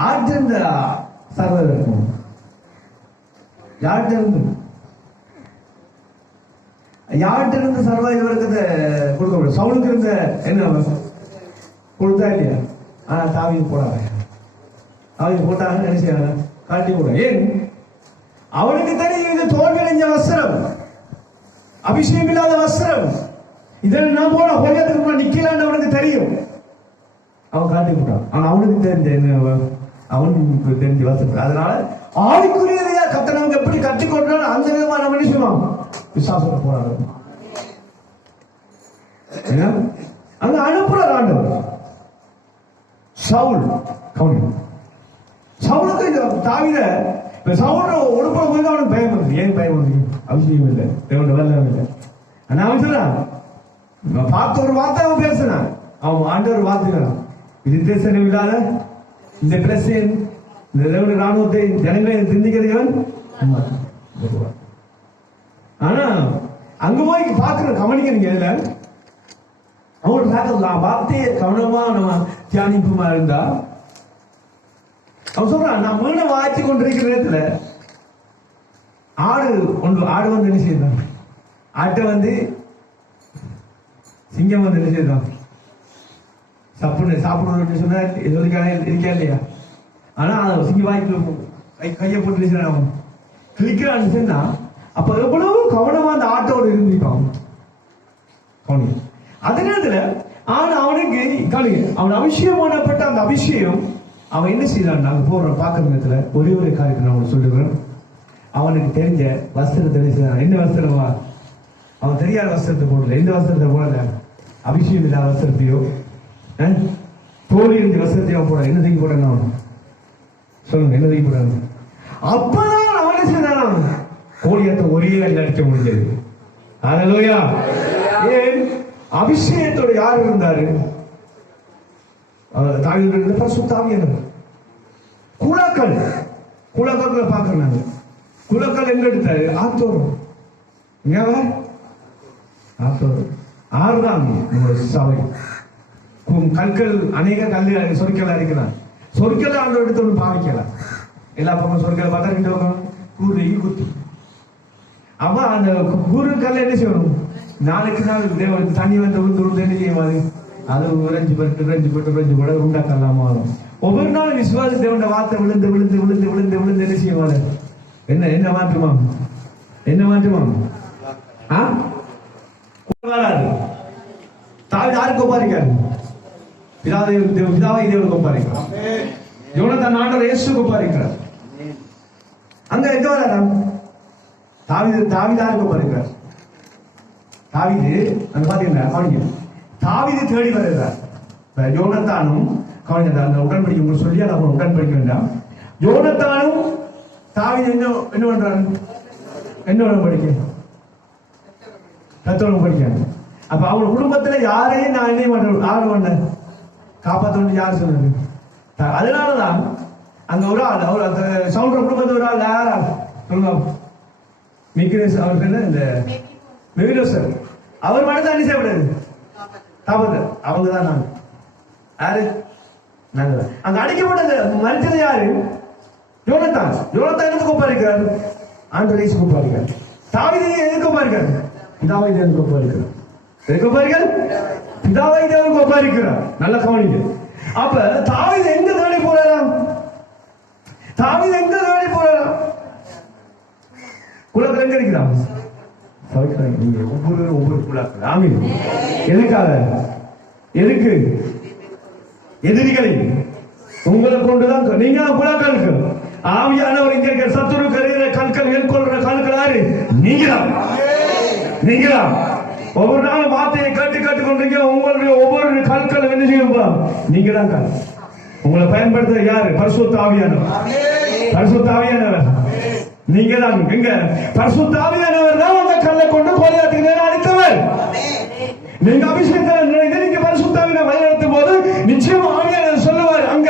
ஆற்றிருந்த சர்வாய் வர்க்கம் யார்கிட்ட சர்வாய் வர்க்கத்தை கொடுக்கப்படும். சவுலுக்கு இருந்த என்ன கொடுத்தா இல்லையா? ஆனா தாவீது போடாங்க, தாவீது போட்டாங்க என்ன செய்யறாங்க காட்டி கூட. ஏன் அவனுக்கு தெரியும் இது தோல்வி அடைஞ்ச வஸ்திரம், அபிஷேகம் இல்லாத வஸ்திரம், இதில் நான் போன ஹோலியத்துக்கு நிக்கலான்னு அவனுக்கு தெரியும். அவன் காட்டி போட்டான். ஆனா அவனுக்கு தெரிஞ்ச என்ன அவனுக்கு தெரிஞ்ச வஸ்திரம். அதனால ஆவிக்குரிய கத்தை நமக்கு எப்படி கற்றுக்கொண்டாலும் அந்த விதமா நம்ம என்ன செய்வோம் விசுவாசத்தை போராடும். அங்க அனுப்புறார் ஆண்டவர். சவுல் கவுனி சவுலுக்கு இந்த தாவீத சவுல ஒடுப்புற போது அவனுக்கு பயம் வந்து. ஏன் பயம் வந்து? அவசியம் இல்லை, தேவன் வெள்ளம் இல்லை. ஆனா அவன் சொன்னான், பார்த்த ஒரு வார்த்தை அவன் பேசினான். அவன் ஆண்டவர் வார்த்தைகள் இது தேசம் இல்லாத இந்த பிரச்சனை இந்த தேவனுடைய ராணுவத்தை ஜனங்களை சிந்திக்கிறவன். ஆனா அங்க போய் பார்க்கிற கவனிக்கிறீங்க இதுல அவனோட வார்த்தையை கவனமா நம்ம தியானிப்புமா இருந்தா அவன் சொல்றான், நான் மீன வாய்ச்சி கொண்டிருக்கிற நேரத்துல ஆடு வந்து என்ன செய்தான்? ஆட்டை வந்து சிங்கம் வந்து என்ன செய்தான்? சாப்பிடணும் சொன்னா இருக்கா இல்லையா? ஆனா சிங்க வாய்க்கு கையை போட்டு அவன் கிளிக்கிறான்னு சொன்னா அப்ப எவ்வளவு கவனமா அந்த ஆட்டோட இருந்திருப்பான். அதே நேரத்துல ஆனா அவனுக்கு அவன் அபிஷேகம் பண்ணப்பட்ட அந்த அபிஷேகம் அவன் என்ன செய்யறான்? நாங்க போற பாக்குற நேரத்துல ஒரே ஒரு காரியத்தை நான் சொல்லுகிறேன். அவனுக்கு தெரிஞ்ச வஸ்திரத்தை என்ன செய்யறான்? என்ன வஸ்திரமா? அவன் தெரியாத வஸ்திரத்தை போடல. எந்த வஸ்திரத்தை போடல? அபிஷேகம் இல்லாத வஸ்திரத்தையோ தோழி இருந்த வஸ்திரத்தையோ போட. என்ன செய்ய போறான் அவன்? சொல்லுங்க, என்ன செய்ய போறாங்க? அப்பதான் அவன் என்ன செய்யறான்? கோலியத்தை ஒரே அடிக்க முடிஞ்சது. ஹல்லேலூயா. ஏன்? அபிஷேகத்தோட யார் இருந்தாரு? தாவீது பரிசுத்த ஆவியானவர். கூழாக்களை பாக்குறாங்க. கூழாக்கள் எங்க எடுத்தாரு? ஆத்தோரம். ஆத்தோரம் ஆறுதான் நம்மளுடைய சபை. கற்கள் அநேக கல் சொற்கள் அறிக்கிறான். சொற்களை அந்த எடுத்து ஒன்று பாவிக்கலாம். எல்லா பக்கம் சொற்களை பார்த்தா 2 பக்கம் கூறு குத்து. அப்ப அந்த கூறுக்கல்ல என்ன செய்யணும்? நாளைக்கு நாள் தண்ணி வந்து விழுந்து என்ன செய்யுமாறு அது உறைஞ்சு கூட உண்டாக்கலாமா வரும். ஒவ்வொரு நாளும் விசுவாச தேவண்ட வார்த்தை விழுந்து விழுந்து விழுந்து விழுந்து விழுந்து என்ன செய்யுமாறு என்ன மாற்றுமா? என்ன மாற்றுமா? தாவீது யாருக்கு ஒப்பாரிக்காரு? பிதாவை தேவனுக்கு ஒப்பாரிக்கிறார். யோனத்தான் ஆண்டவர் இயேசுவுக்கு ஒப்பாரிக்கிறார். அங்க எங்க வராரு? தாவீதாருக்கு வருகிறார். தாவீது அங்க பாத்தீங்கன்னா கவனிங்க, தாவீது தேடி வருகிறார். யோனத்தானும் கவனிங்க, அந்த உடன்படிக்கை உங்களுக்கு சொல்லி அவங்க உடன்படிக்கை வேண்டாம். யோனத்தானும் தாவீது என்ன பண்றாரு? என்ன உடன்படிக்கை? ரத்தம் படிக்க. அப்ப அவங்க குடும்பத்துல யாரையும் நான் என்ன பண்றேன், ஆள பண்ணேன் காப்பாற்ற யார் சொல்றது? அதனாலதான் அங்க ஒரு ஆள், அவர் அந்த சவுண்டர் குடும்பத்துல ஒரு ஆள் யாரா சொல்லுங்க, மிக்ரேஸ் அவர் பேர் இந்த மெவிலோசர். அவர் மட்டும் தான் செய்யப்படாது காப்பாற்ற, அவங்க தான் நான் யாரு நாங்க. அங்க அடிக்கப்பட்டது மறித்தது யாரு? யோனத்தான். யோனத்தான் எதுக்கு ஒப்பாரிக்கிறார்? ஆண்டவரை ஒப்பாரிக்கிறார். தாவீதை எதுக்கு ஒப்பாரிக்கிறார்? பிதாவை தேவனுக்கு ஒப்பாரிக்கிறார். எதுக்கு ஒப்பாரிக்கிறார்? பிதாவை தேவனுக்கு ஒப்பாரிக்கிறார். நல்ல கவனிங்க. அப்ப தாவீது எங்க தேடி போறாராம்? தாவீது எங்க தேடி போறாராம்? குலத்துல எங்க இருக்கிறான்? நீங்க ஒவ்வொரு குலத்துல ஆமீன். எதுக்காக? எதுக்கு? எதிரிகளை உங்களை கொண்டுதான் நீங்க குலாக்களுக்கு ஆவியானவர் இங்க இருக்க சத்துரு கருகிற கற்கள் மேற்கொள்ற கற்கள் யாரு? நீங்களா ஒவ்வொரு நாளும் வார்த்தையை கேட்டு கொண்டிருக்க உங்களுடைய ஒவ்வொரு கற்கள் என்ன செய்யும்பா? நீங்க தான் கல். உங்களை பயன்படுத்த யாரு? பரிசுத்த ஆவியானவர். பரிசுத்த ஆவியானவர் நீங்க தான். எங்க பரிசுத்த ஆவியானவர் தான் உங்க கல்லை கொண்டு கோலியாத்துக்கு நேரம் அடித்தவர். நீங்க அபிஷேகத்தை நீங்க பரிசுத்த ஆவியானவர் வழிநடத்தும் போது நிச்சயம் ஆவியானவர் சொல்லுவார். அங்க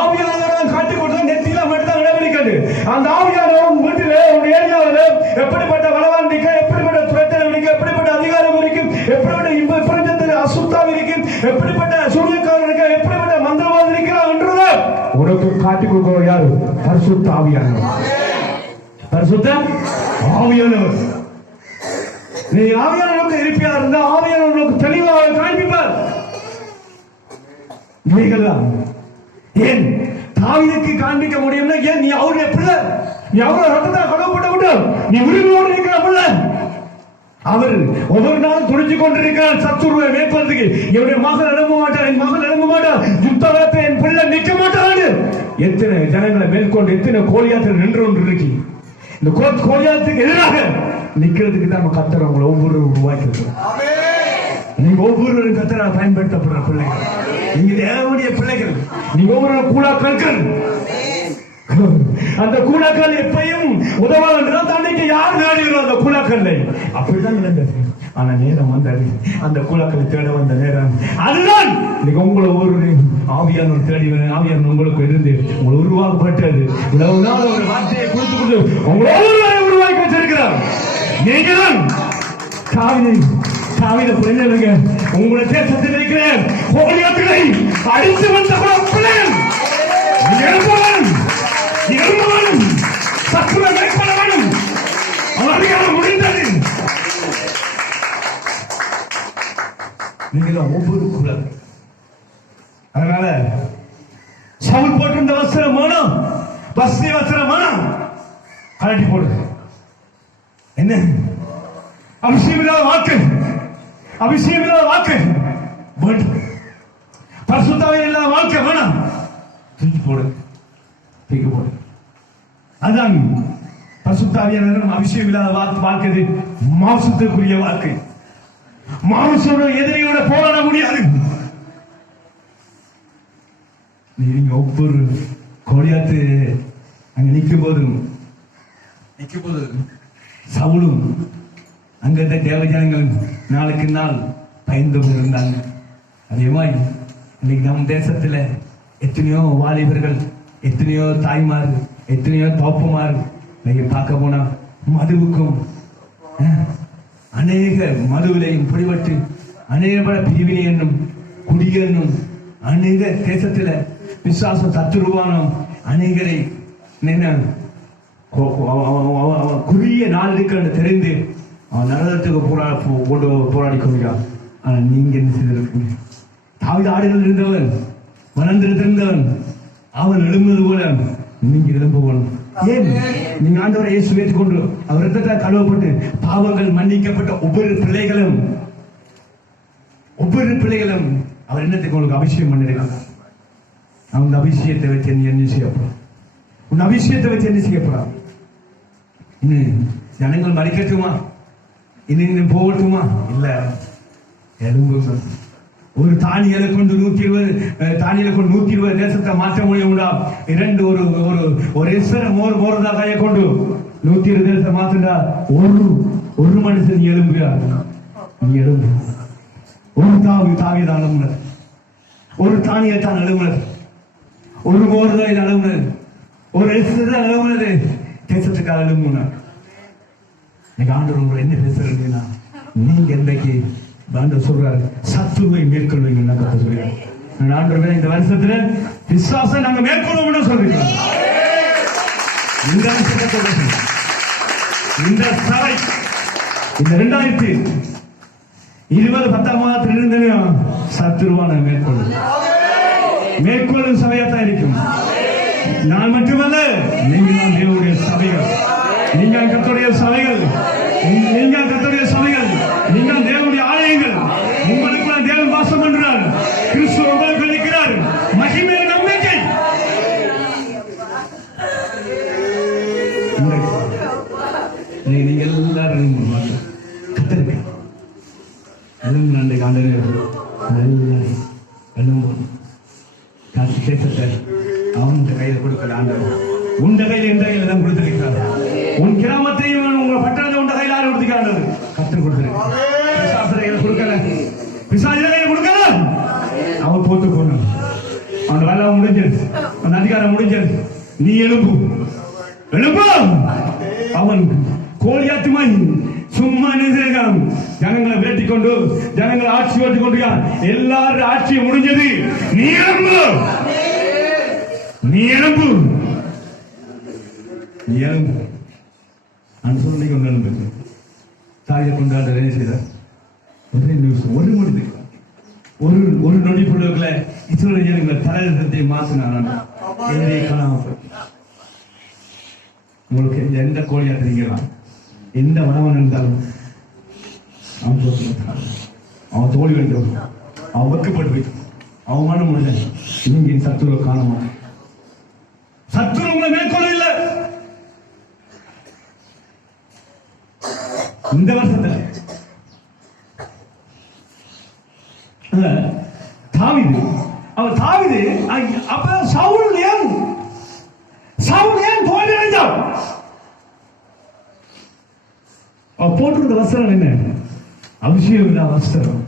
ஆவியானவர் காட்டி கொடுத்தா நெத்தியில மட்டும்தான் இடவெளிக்காது. அந்த ஆவியானவர் வீட்டில ஒரு ஏரியாவில் எப்படிப்பட்ட வளவான் இருக்க, எப்படிப்பட்ட பிரச்சனை இருக்க, எப்படிப்பட்ட அதிகாரம் இருக்கும், எப்படிப்பட்ட பிரஞ்சத்தில் அசுத்தாவி இருக்கும், எப்படிப்பட்ட சூரியக்காரன் இருக்க, எப்படிப்பட்ட மந்திரவாதி இருக்கிறார் என்றுதான் உனக்கு காட்டி கொடுக்கிறோம். யாரு? பரிசுத்த ஆவியானவர். பரிசுத்த ஆவியானவர். நீ ஆவியானவருக்கு இருப்பியா இருந்தா ஆவியானவருக்கு தெளிவாக காண்பிப்பார். நீங்கள்தான் ஏன் தாவீதுக்கு காண்பிக்க முடியும்னா, ஏன் நீ அவருடைய பிள்ளை, நீ அவருடைய ரத்தத்தை கடவுப்பட்ட விட்டு நீ உரிமையோடு இருக்கிற பிள்ளை. அவர் ஒவ்வொரு நாளும் துணிச்சு கொண்டிருக்கிறார் சத்துருவை மேற்கொள்றதுக்கு. என்னுடைய மகள் எழும்ப மாட்டார், என் மகள் எழும்ப மாட்டார், யுத்தத்தை என் பிள்ளை நிற்க மாட்டாரு. எத்தனை ஜனங்களை மேற்கொண்டு எத்தனை கோலியாத்தில் நின்று கொண்டு இருக்கு. இந்த கோலியாத்துக்கு எதிராக நிக்கிறதுக்கு தான் நம்ம கத்தரை உங்களை ஒவ்வொரு உருவாக்கி இருக்கிறோம். நீங்க ஒவ்வொரு கத்தரை பயன்படுத்தப்படுற பிள்ளைகள், நீங்க தேவனுடைய பிள்ளைகள். நீங்க ஒவ்வொரு கூடாக்கள். அந்த கூடாக்கள் எப்பயும் உதவாது. அன்னைக்கு யார் தேடுகிறோம் அந்த கூடாக்களை? அப்படிதான் நடந்தது. ஆனா நேரம் வந்தது, அந்த கூடாக்களை தேட வந்த நேரம் அதுதான். நீங்க உங்களை ஒரு ஆவியானவர் தேடி ஆவியானவர் உங்களுக்கு இருந்து உங்களை உருவாக்கப்பட்டது. இவ்வளவு நாள் ஒரு வார்த்தையை கொடுத்து கொண்டு உங்களை உருவாக்கி வச்சிருக்கிறார். நீங்க தான் தாவீதை புரிஞ்சுங்க. உங்களை தேசத்தில் இருக்கிற கோலியாத்துகளை அடித்து வந்த பிள்ளைகள் சத்துரை மேற்கொள்ள வேண்டும். அதிகாரம் முடிந்தது. நீங்க ஒவ்வொரு குலம். அதனால சவுல் போட்டிருந்த வஸ்திரமான வஸ்திர வஸ்திரமான கலட்டி போடுது. என்ன அபிஷேகமில்லாத வாக்கு, அபிஷேகமில்லாத வாக்கு வேண்டும். பரிசுத்தாவி இல்லாத வாழ்க்கை வேணாம். தூக்கி போடு, தூக்கி போடு. அதான் பரிசுத்தாவியான அபிஷேகம் இல்லாத வாழ்க்கை மாம்சத்துக்குரிய வாழ்க்கை. மாம்சோட எதிரியோட போராட முடியாது. நீங்க ஒவ்வொரு கோலியாத்து அங்க நிற்கும் போது சவுலும் அங்க தேவஜனங்கள் நாளுக்கு நாள் பயந்து இருந்தாங்க. அதே மாதிரி இன்னைக்கு நம்ம தேசத்துல எத்தனையோ வாலிபர்கள், எத்தனையோ தாய்மார், எத்தனையோ தோப்பமார் நீங்க பார்க்க போனா மதுவுக்கும் அநேக மதுவிலையும் பிடிபட்டு அநேக பிரிவினை என்னும் குடியேறும் அநேக தேசத்துல விசுவாசம் தத்துருவானம் அநேகரை குறுகிய நாள் இருக்கிற தெரிந்து அவன் நரகத்துக்கு கொண்டு போராடி கொண்டான். ஆனா நீங்க என்ன செய்திருக்கீங்க? தாவீது ஆடுகள் இருந்தவன், வளர்ந்திருந்தவன், அவன் எழும்புவது போல நீங்க எழும்ப போகணும். ஏன் நீங்க ஆண்டவரை இயேசு ஏற்றுக்கொண்டு அவர் ரத்தத்தால் கழுவப்பட்டு பாவங்கள் மன்னிக்கப்பட்ட ஒவ்வொரு பிள்ளைகளும் அவர் என்னத்துக்கு உங்களுக்கு அபிஷேகம் பண்ணிருக்காங்க. அந்த அபிஷேகத்தை வச்சு என்ன செய்யப்படும்? உன் அபிஷேகத்தை வச்சு என்ன செய்யப்படும்? ஜனங்கள் மறிக்கட்டுமா, இன்னும் போகட்டுமா? இல்ல, எழும்புங்க. ஒரு தானியலை கொண்டு 120 தேசத்தை மாற்ற முடியும்டா. இரண்டு ஒரு மோரதாக்காயை கொண்டு 120 தேசத்தை மாற்றா. ஒரு மனுஷன் எழும்புகிறார். நீ எழும்பு. ஒரு தாவிதான் அழுமுனர், ஒரு தானியத்தான் அழுமுனர், ஒரு மோரதாய் அழுமுனர், ஒரு தான் அழுமுனது. தேசத்துக்காக எழும்புனார். ஆண்டவர் உங்களை என்ன பேசுறீங்கன்னா, நீங்க இன்றைக்கு ஆண்டவர் சொல்றாரு, சத்துருவை மேற்கொள்வீங்க. கத்த சொல்றாரு, ஆண்டவர் இந்த வருஷத்துல விசுவாசம் நாங்க மேற்கொள்வோம்னு சொல்றீங்க. இந்த சபை இந்த 2020 10ஆம் மாதத்தில் இருந்தோம், சத்துருவான மேற்கொள்ளும் சபையாத்தான் இருக்கும். நான் மட்டுமல்ல, நீங்கள் தேவனுடைய சபைகள், நீங்கள் கர்த்தருடைய சபைகள், நீங்கள் கர்த்தருடைய சபைகள், நீங்கள் தேவனுடைய ஆலயங்கள். உங்களுக்குள்ள தேவன் வாசம் பண்றார். கிறிஸ்து உங்களுக்கு இருக்கிறார். மகிமை நம்பிக்கை. நீங்க எல்லாரும் கத்தருக்கு நன்றி கேசத்தை அவன் கையில கொடுக்கல. ஆண்டவர் உண்ட கையில் என்ற கையில் தான் கொடுத்திருக்கிறார். உன் கிராமத்தையும் உங்க பட்டணத்தை உண்ட கையில் யாரும் கொடுத்துக்காரு? கத்தர் கொடுத்திருக்கிறார். கொடுக்கல, பிசாசுகளை கொடுக்கல. அவன் போட்டு போன அவன் வேலை முடிஞ்சது, அவன் அதிகாரம் முடிஞ்சது. நீ எழுப்பு. அவன் கோழியாத்துமாய் சும்மா நினைச்சிருக்கான். ஜனங்களை வேட்டி கொண்டு ஜனங்களை ஆட்சி ஓட்டி கொண்டு எல்லாரும் ஆட்சி முடிஞ்சது. நீ எழுப்பு, நீ எழுப்பு, நீ எழுப்பு. சொல்லி கொண்டு எழுப்பு. தாயை கொண்டாட செய்தார். ஒரு மணி ஒரு நொடி பொழுதுல இஸ்ரவேலர்களை தலைவர்களை மாற்றினான். உங்களுக்கு எந்த கோழியாத்திரீங்களா, எந்த வனவன் இருந்தாலும் அவன் தோல்வி வேண்டும், அவன் வெக்கப்பட்டு அவமானம் முடிஞ்ச நீங்க சத்துருவை காணமா. சத்துரு உங்களை மேற்கொள்ள இல்லை. இந்த வருஷத்துல தாவீது அப்ப சவுல் ஏன் தோல்வி அடைஞ்சான்? போட்டிருந்த வஸ்திரம் என்ன? அபிஷேகம் இல்ல வஸ்திரம்.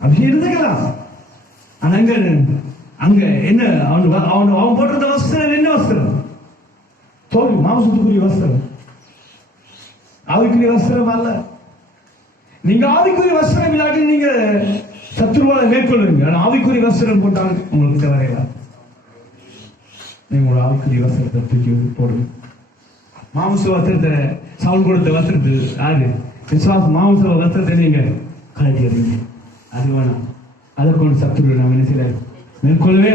அபிஷேகம் இருந்துக்கலாம். ஆனா அங்க என்ன அவன் போட்டிருந்த வஸ்திரம் என்ன வஸ்திரம்? தோல்வி, மாம்சத்துக்குரிய வஸ்திரம், ஆவிக்குரிய வஸ்திரம் அல்ல. நீங்க ஆவிக்குரிய வஸ்திரம் இல்லாட்டி நீங்க சத்துருவால மேற்கொள்ளுங்க. ஆனா ஆவிக்குரிய வஸ்திரம் போட்டால் உங்களுக்கு வரையலாம். நீங்க ஒரு ஆவிக்குரிய வஸ்திரத்தை தூக்கி போடுங்க. மாம்ச வஸ்திரத்தை சவுல் கொடுத்த வஸ்திரத்து யாரு? விசுவாசம். மாம்ச வஸ்திரத்தை நீங்க கழட்டி அறிங்க. அது வேணாம். அதை கொண்டு சத்துரு நாம் என்ன செய்ய மேற்கொள்ளவே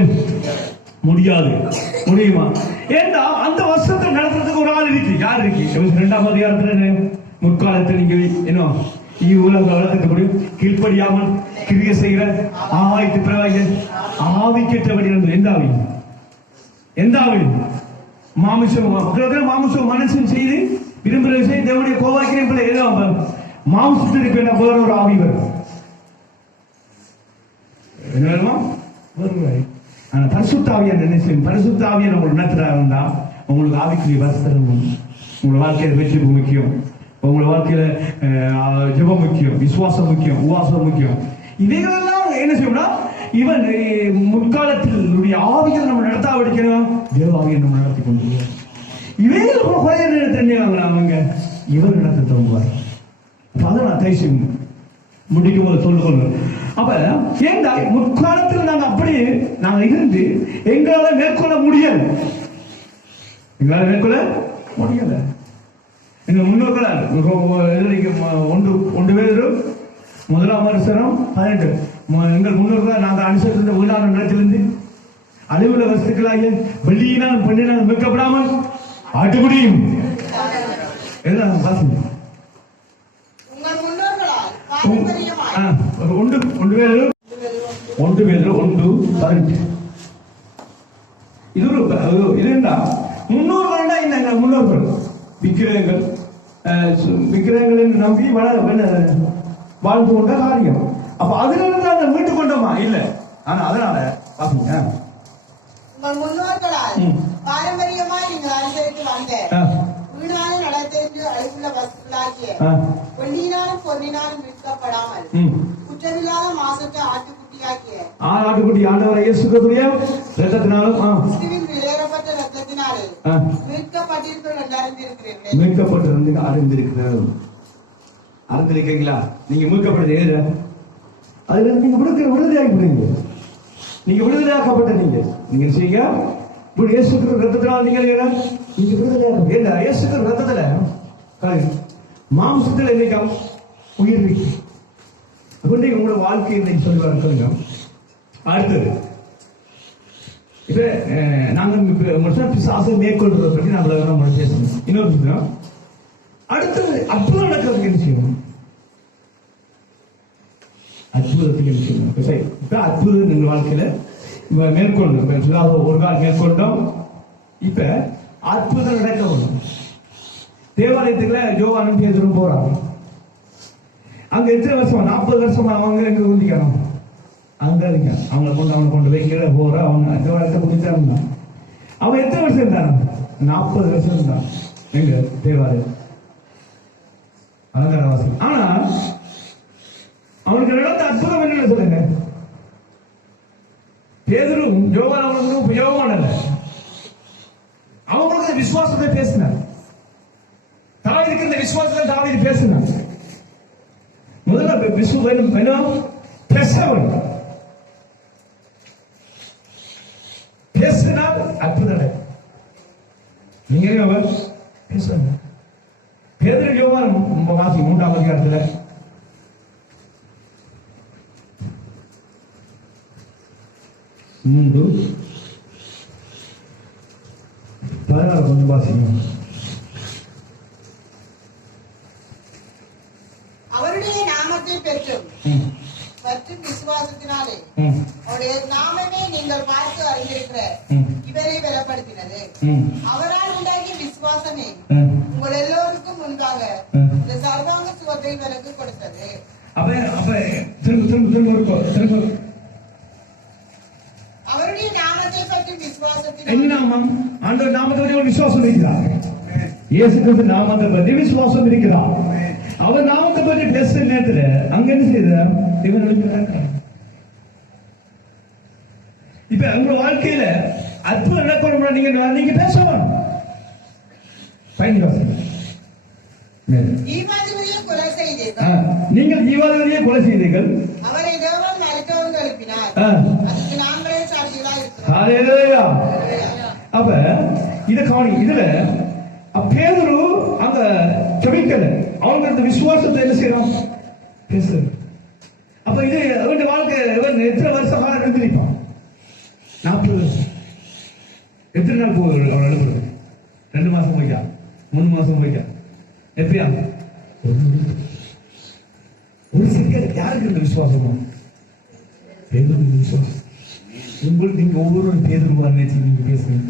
முடியாது. முடியுமா? ஏன்னா அந்த வஸ்திரத்தை நடத்துறதுக்கு ஒரு ஆள் இருக்கு. யார் இருக்கு? 2ஆம் அதிகாரத்துல முற்காலத்தில் நீங்க என்ன உலக வழக்கத்தை முடியும் கீழ்ப்படியாமல் கிரிய செய்கிற ஆவாய்த்து பிறவாக ஆவிக்கேற்றபடி எந்த ஆவி? எந்த ஆவி? மாமிசம் மனசும் செய்து விரும்புகிற விஷயம் தேவனுடைய கோவாக்கியம் எதுவும் மாம்சத்திற்கு என்ன வேற ஒரு ஆவி வரும். என்ன வேணுமா? வருவாய். ஆனா பரிசுத்தாவியான என்ன செய்யும்? பரிசுத்தாவியான ஒரு நடத்துறா இருந்தா உங்களுக்கு ஆவிக்குரிய வஸ்திரம், உங்களோட வாழ்க்கையில வெற்றி முக்கியம், உங்களோட வாழ்க்கையில ஜெபம் முக்கியம், விசுவாசம் முக்கியம், உவாசம் முக்கியம். இவைகளெல்லாம் என்ன செய்யணும்னா இவன் முற்காலத்தில் ஆவிகள் நம்ம நடத்தா படிக்கணும். தேவாவியை நம்ம நடத்தி கொண்டு இவைகள் தெரிஞ்சாங்களா அவங்க இவர் நடத்த தோங்குவார். அதை நான் கைசி முடிக்கும் போது சொல்லுங்க. அப்ப ஏண்டா முற்காலத்தில் நாங்க அப்படி நாங்க இருந்து எங்களால மேற்கொள்ள முடியல. எங்களால மேற்கொள்ள முடியல. எங்க முன்னோர்கள் 1 பேரும் 1ஆம் வருஷம் 18 எங்கள் முன்னோர்கள் நாங்கள் அனுசரித்த வீடான நிலத்திலிருந்து அலுவல வஸ்துக்களாக வெள்ளியினால் பெண்ணினால் மீட்கப்படாமல் ஆட்டுக்குடியும் எல்லாம் வாசிங்க. ஒன்று பேர் 1:18. இது ஒரு இதுண்டா முன்னோர்கள். என்ன முன்னோர்கள் விக்கிரகங்கள் விக்கிரகங்களின் நம்பி வாழ்ந்து கொண்ட காரியம். அப்ப அதுல இருந்து நாங்கள் மீட்டு கொண்டோமா? இல்ல. ஆனா அதனால பாத்தீங்க, உங்கள் முன்னோர்களால் பாரம்பரியமாய் நீங்கள் அனுசரித்து வந்த வீணான நடத்திற்கு அழைப்புள்ள வசூலாகிய வெள்ளியினாலும் பொன்னினாலும் மீட்கப்படாமல் குற்றமில்லாத மாசற்ற ஆட்டுக்குட்டியாகிய ஆட்டுக்குட்டி ஆண்டவரை இயேசு கிறிஸ்துவின் இரத்தத்தினாலும் கிறிஸ்துவின் வெளியேறப்பட்ட இரத்தத்தினாலே மீட்கப்பட்டிருக்கிறோம் என்று அறிந்திருக்கிறீர்களே. மீட்கப்பட்டிருந்து அறிந்திருக்கிறது. அறிந்திருக்கீங்களா? நீங்க மீட்கப்பட்டது ஏது? அதுல நீங்க விடுதலையாகப்படுறீங்க. நீங்க விடுதலையாக்கப்பட்ட நீங்க செய்ய இயேசு கிறிஸ்து ரத்தத்தினால் நீங்க விடுதலையாக ஏன்னா இயேசு கிறிஸ்து ரத்தத்துல மாம்சத்துல இன்னைக்கு உயிர் இருக்கு. அப்படி உங்களோட வாழ்க்கை இன்னைக்கு சொல்லி சொல்லுங்க. அடுத்தது இப்ப நாங்க பிசாசை மேற்கொள்றதை பற்றி நம்ம பேசணும். இன்னொரு விஷயம், அடுத்தது அற்புதம் நடக்கிறதுக்கு என்ன செய்யணும்? அற்புதத்துக்கு என்ன செய்யணும்? இப்ப அற்புதம் எங்க வாழ்க்கையில மேற்கொண்டோம். ஒரு கால் மேற்கொண்டோம். இப்ப அற்புதம் நடக்க வேணும். தேவாலயத்துக்குள்ள யோவானும் பேதுரும் போறாங்க. அங்க எத்தனை வருஷமா? 40 வருஷமா அவங்க எங்க குந்திக்கணும். அங்க இருக்க அவங்களை கொண்டு வைக்கிற போற அவங்க தேவாலயத்தை குடிச்சாங்க. அவன் எத்தனை வருஷம் இருந்தான்? 40 வருஷம் இருந்தான். எங்க தேவாலயம் அலங்காரவாசி. ஆனா அவனுக்கு நடந்த அற்புதம் என்னன்னு சொல்லுங்க. பேதுரும் யோவான் அவங்களுக்கு யோவான் அல்ல, அவங்களுக்கு விசுவாசத்தை பேசினார். தாவீதுக்கு இந்த விசுவாசத்தை தாவீது பேசினார். முதல்ல பேசினால் அற்புதம். நீங்க பேசுறாங்க. பேதுரு யோவான் வாசி 3ஆம் அதிகாரத்துல கொஞ்சம் வாசிங்க. அவருடைய நாமத்தை பெற்றும் விசுவாசத்தினாலே அவருடைய நாமமே நீங்கள் பார்த்து அறிந்திருக்கிற இவரை பலப்படுத்தினது. அவரால் உண்டாகிய விசுவாசமே உங்கள் எல்லோருக்கும் முன்பாக இந்த சர்வாங்க சுகத்தை எனக்கு கொடுத்தது. அவருடைய நாமத்தை பற்றி விசுவாசத்தினாலே என்ன நாமம்? ஆண்டவர் நாமத்தை பற்றி ஒரு விசுவாசம் இருக்கிறார். இயேசு கிறிஸ்து நாமத்தை பற்றி விசுவாசம் இருக்கிறார். அவர் நாமத்தை பற்றி பேசுற நேரத்துல அங்க என்ன செய்தார்? இவர்களுக்கு இப்ப உங்க வாழ்க்கையில அற்புதம் நடக்கணும். நீங்க பேசணும். நீங்கள் ஜீவாதிபதியை கொலை செய்தீர்கள். அவரை தேவன் மரித்தவர்கள் எழுப்பினார். அதுக்கு நாங்களே சாட்சிகளாக இருக்கிறோம். அப்ப இத கவனி. இதுல பேதுரு அந்த ஜெபிக்கல, அவங்க அந்த விசுவாசத்தை என்ன செய்யறோம்? பேசு. அப்ப இது அவருடைய வாழ்க்கை எத்தனை வருஷ காலம் இருந்திருப்பான்? 40 வருஷம். எத்தனை நாள் போகுது அவன் அனுப்புறது? 2 மாசம் போய்க்கா, 3 மாசம் போய்க்கா, எப்படியா? ஒரு செகண்ட். யாருக்கு இந்த விசுவாசம்? பேதுரு விசுவாசம். உங்களுக்கு நீங்க ஒவ்வொருவரும் பேதுருவார் நினைச்சு நீங்க பேசுங்க.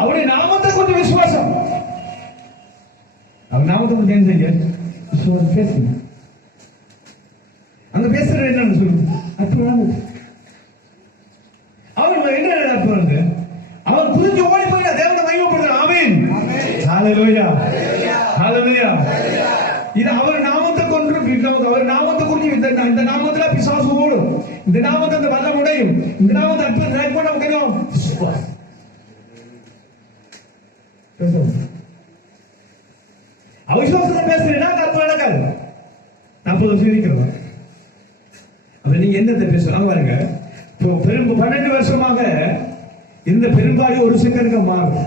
அவருடைய நாமத்தை கொஞ்சம் விசுவாசம். அவர் நாமத்தை கொஞ்சம் செய்ய விசுவாசம் பேசுங்க. அங்க பேசுறது என்னன்னு சொல்லுங்க. அவர் என்ன அற்புதங்க? அவர் புரிஞ்சு ஓடி போயிட்டா தேவனை மகிமைப்படுத்துறார். ஆமென். ஹalleluya. ஹalleluya. இது அவர் நாமத்தை கொண்டு அவர் நாமத்தை குறித்து இந்த நாமத்துல பிசாசு ஓடும். இந்த நாமத்தை அந்த வல்லம் உடையும். இந்த நாமத்தை அற்புதம் நடக்கும். நமக்கு விசுவாசம் அவிசுவாசத்தை பேசுறீங்கன்னா அற்புதம் நடக்காது. 40 வருஷம் இருக்கிறோம். அப்ப நீங்க என்னத்தை பேசுறாங்க பாருங்க. 12 வருஷமாக இந்த பெரும்பாலும் ஒரு செகண்டுக்கு மாறும்.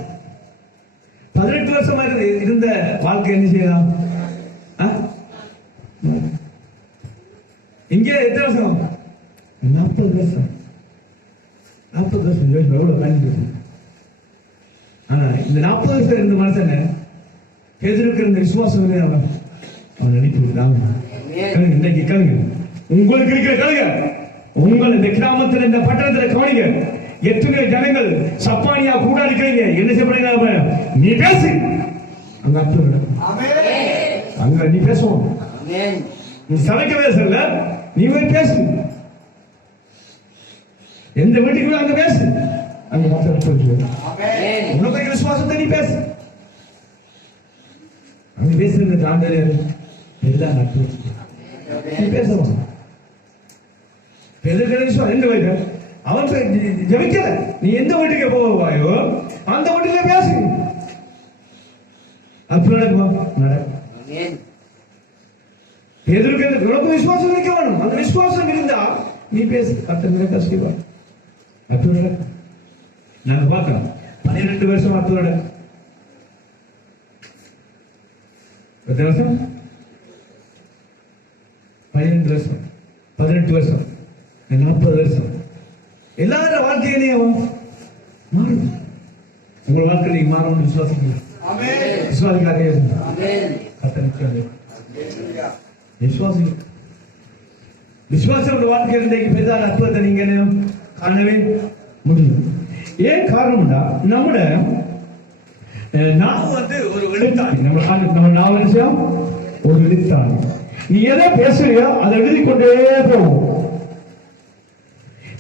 18 வருஷமாக இருந்த வாழ்க்கை என்ன செய்யலாம்? இங்கே எத்தனை வருஷம்? 40 வருஷம். 40 வருஷம் எவ்வளவு கண்டிப்பா. ஆனா இந்த 40 வருஷம் இருந்த மனுஷன் பேதுருக்கு இருந்த விசுவாசம் அவன் நினைத்து விட்டாங்க. இன்னைக்கு கழுங்க உங்களுக்கு இருக்கிற கழுங்க. உங்கள் இந்த கிராமத்தில் இந்த பட்டணத்தில் கவனிங்க. எத்தனை ஜனங்கள் சப்பானியா கூட இருக்கிறீங்க என்ன செய்யப்படுங்க நீ பேசு அங்க அற்புதம் அங்க நீ பேசுவோம் நீ சமைக்க பேசல நீ போய் பேசு எந்த வீட்டுக்கு அங்க பேசு அங்க உனக்கு விசுவாசத்தை நீ பேசு அங்க பேசுறது தாண்டது எல்லாம் நட்பு நீ பேசணும் விசுவாசம் எந்த வீட்டு அவன் ஜபிக்கல நீ எந்த வீட்டுக்கு போவாயோ அந்த வீட்டுல பேசு அற்புதம் நடக்கும் உனக்கு விசுவாசம் இருக்க வேணும் அந்த விசுவாசம் இருந்தா நீ பேசு கர்த்தர் கஷ்டப்பா அற்புதம் நாங்க பார்க்கிறோம் 12 வருஷம் அற்புதம் எத்தனை வருஷம் 15 வருஷம் 18 வருஷம் 40 வருஷம் எல்லாரும் வாழ்க்கையிலையும் மாறும் உங்க வாழ்க்கை நீங்க மாறணும் விசுவாசம் விசுவாசிக்காக விசுவாசி விசுவாசம் வாழ்க்கை இன்றைக்கு பெரிதான அற்புதத்தை நீங்க காணவே முடியும் ஏன் காரணம்னா நம்முடைய நாவு ஒரு எழுத்தாணி நம்ம நாவ ஒரு எழுத்தாணி நீ எதை பேசுறியோ அதை எழுதி கொண்டே போகும்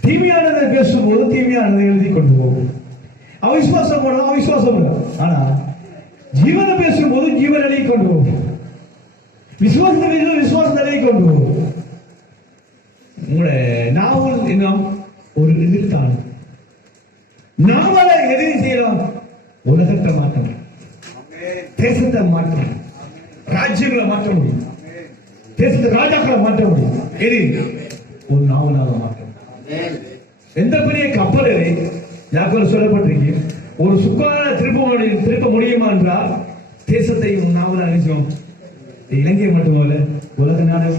தீமையானதை பேசும்போது தீமையானதை எழுதி கொண்டு போகும் அவிசுவாசம் போனா அவிசுவாசம் ஆனா ஜீவனை பேசும்போது ஜீவன் எழுதி கொண்டு போகும் விசுவாசத்தை பேசும் விசுவாசத்தை எழுதி கொண்டு போகும் உங்களுடைய நாவல் இன்னும் ஒரு எழுத்தாணி நாவலை எதிரி செய்யலாம் உலகத்தை மாற்ற முடியும் தேசத்தை மாற்ற முடியும் ராஜ்யங்களை மாற்ற முடியும் தேசத்தை ராஜாக்களை மாற்ற முடியும் எது ஒரு நாவலாக மாற்ற முடியும் எந்த பெரிய கப்பலிலே யாக்கோல் சொல்லப்பட்டிருக்கு ஒரு சுக்கான திருப்ப முடியுமா என்றால் தேசத்தை ஒரு நாவலாக அழிச்சோம் இலங்கை மட்டுமல்ல உலக நாடு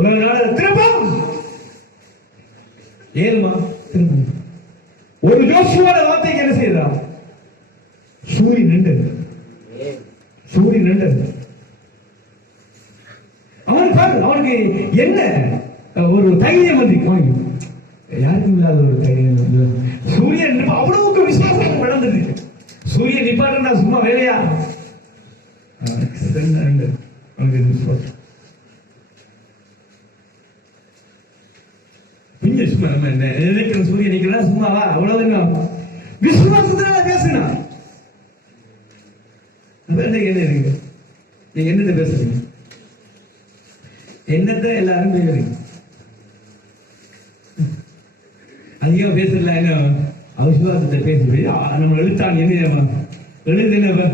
உலக நாடு திருப்பம் ஏழுமா திருப்பம் ஒரு யோசுவான வார்த்தைக்கு என்ன செய்யலாம் சூரியன் நின்றது அவன் பாரு அவனுக்கு என்ன ஒரு தைரியம் வந்து யாருக்கும் இல்லாத ஒரு தைரியம் சூரியன் அவ்வளவுக்கு விசுவாசம் வளர்ந்தது சூரியன் நிப்பாட்டா சும்மா வேலையா அவனுக்கு விசுவாசம் நினைக்கிற சூரியன் நிக்கலாம் சும்மாவா அவ்வளவு விசுவாசத்தினால பேசுனா என்ன இருக்கு நீங்க என்னத்தை பேசுறீங்க என்னத்தை எல்லாரும் பேசுறீங்க அதிகம் பேசல என்ன அவிசுவாசத்தை பேசுறது நம்ம எழுத்தான் என்ன எழுது என்ன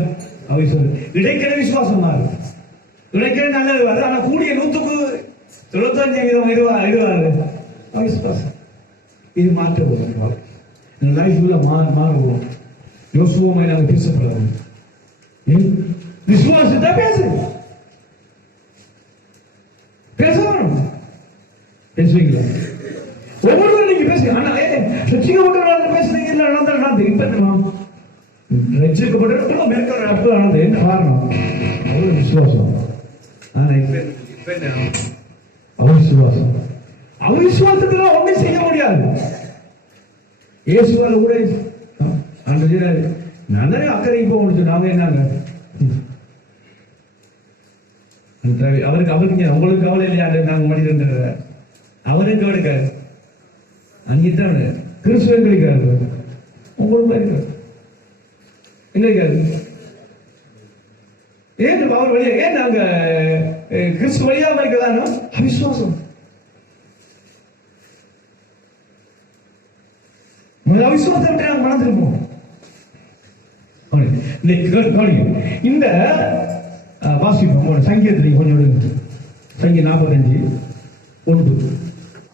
அவிசுவாசம் இடைக்கிற விசுவாசம் மாறு இடைக்கிற நல்லது வருது ஆனா கூடிய 95% இருவாரு அவிசுவாசம் இது மாற்ற போகிறோம் லைஃப்ல மாறுவோம் யோசுவமை நாங்கள் பேசப்படாது விசுவாசத்தை பேசணும் பேசுவீங்களா ஒவ்வொருவரும் நீங்க பேசுங்க ஆனா ரட்சிக்கப்பட்ட பேசுறீங்க இல்ல நடந்தது இப்ப ரட்சிக்கப்பட்ட மேற்கொள்ள நடந்தது என்ன காரணம் அவ்வளவு விசுவாசம் ஆனா இப்ப அவிசுவாசம் அவிசுவாசத்துல ஒன்றும் செய்ய முடியாது இயேசுவால கூட நான் தானே அக்கறைக்கு போக முடிச்சு நாங்க என்னங்க அவருக்கு உங்களுக்கு கவலை இல்லையா நாங்க மனிதன் அவருக்கு கவலைக்காரு அங்கேதான் கிறிஸ்துவன் கிடைக்காரு உங்களுக்கு இருக்காரு எங்க இருக்காரு ஏன் அவர் வழியா ஏன் நாங்க கிறிஸ்து வழியா இருக்கதானோ அவிசுவாசம் அவிசுவாசத்தை விட்டு நாங்க மனதிருப்போம் இந்த வாசிப்போம் சங்கீதத்தில் கொஞ்சம் சங்கி 45 1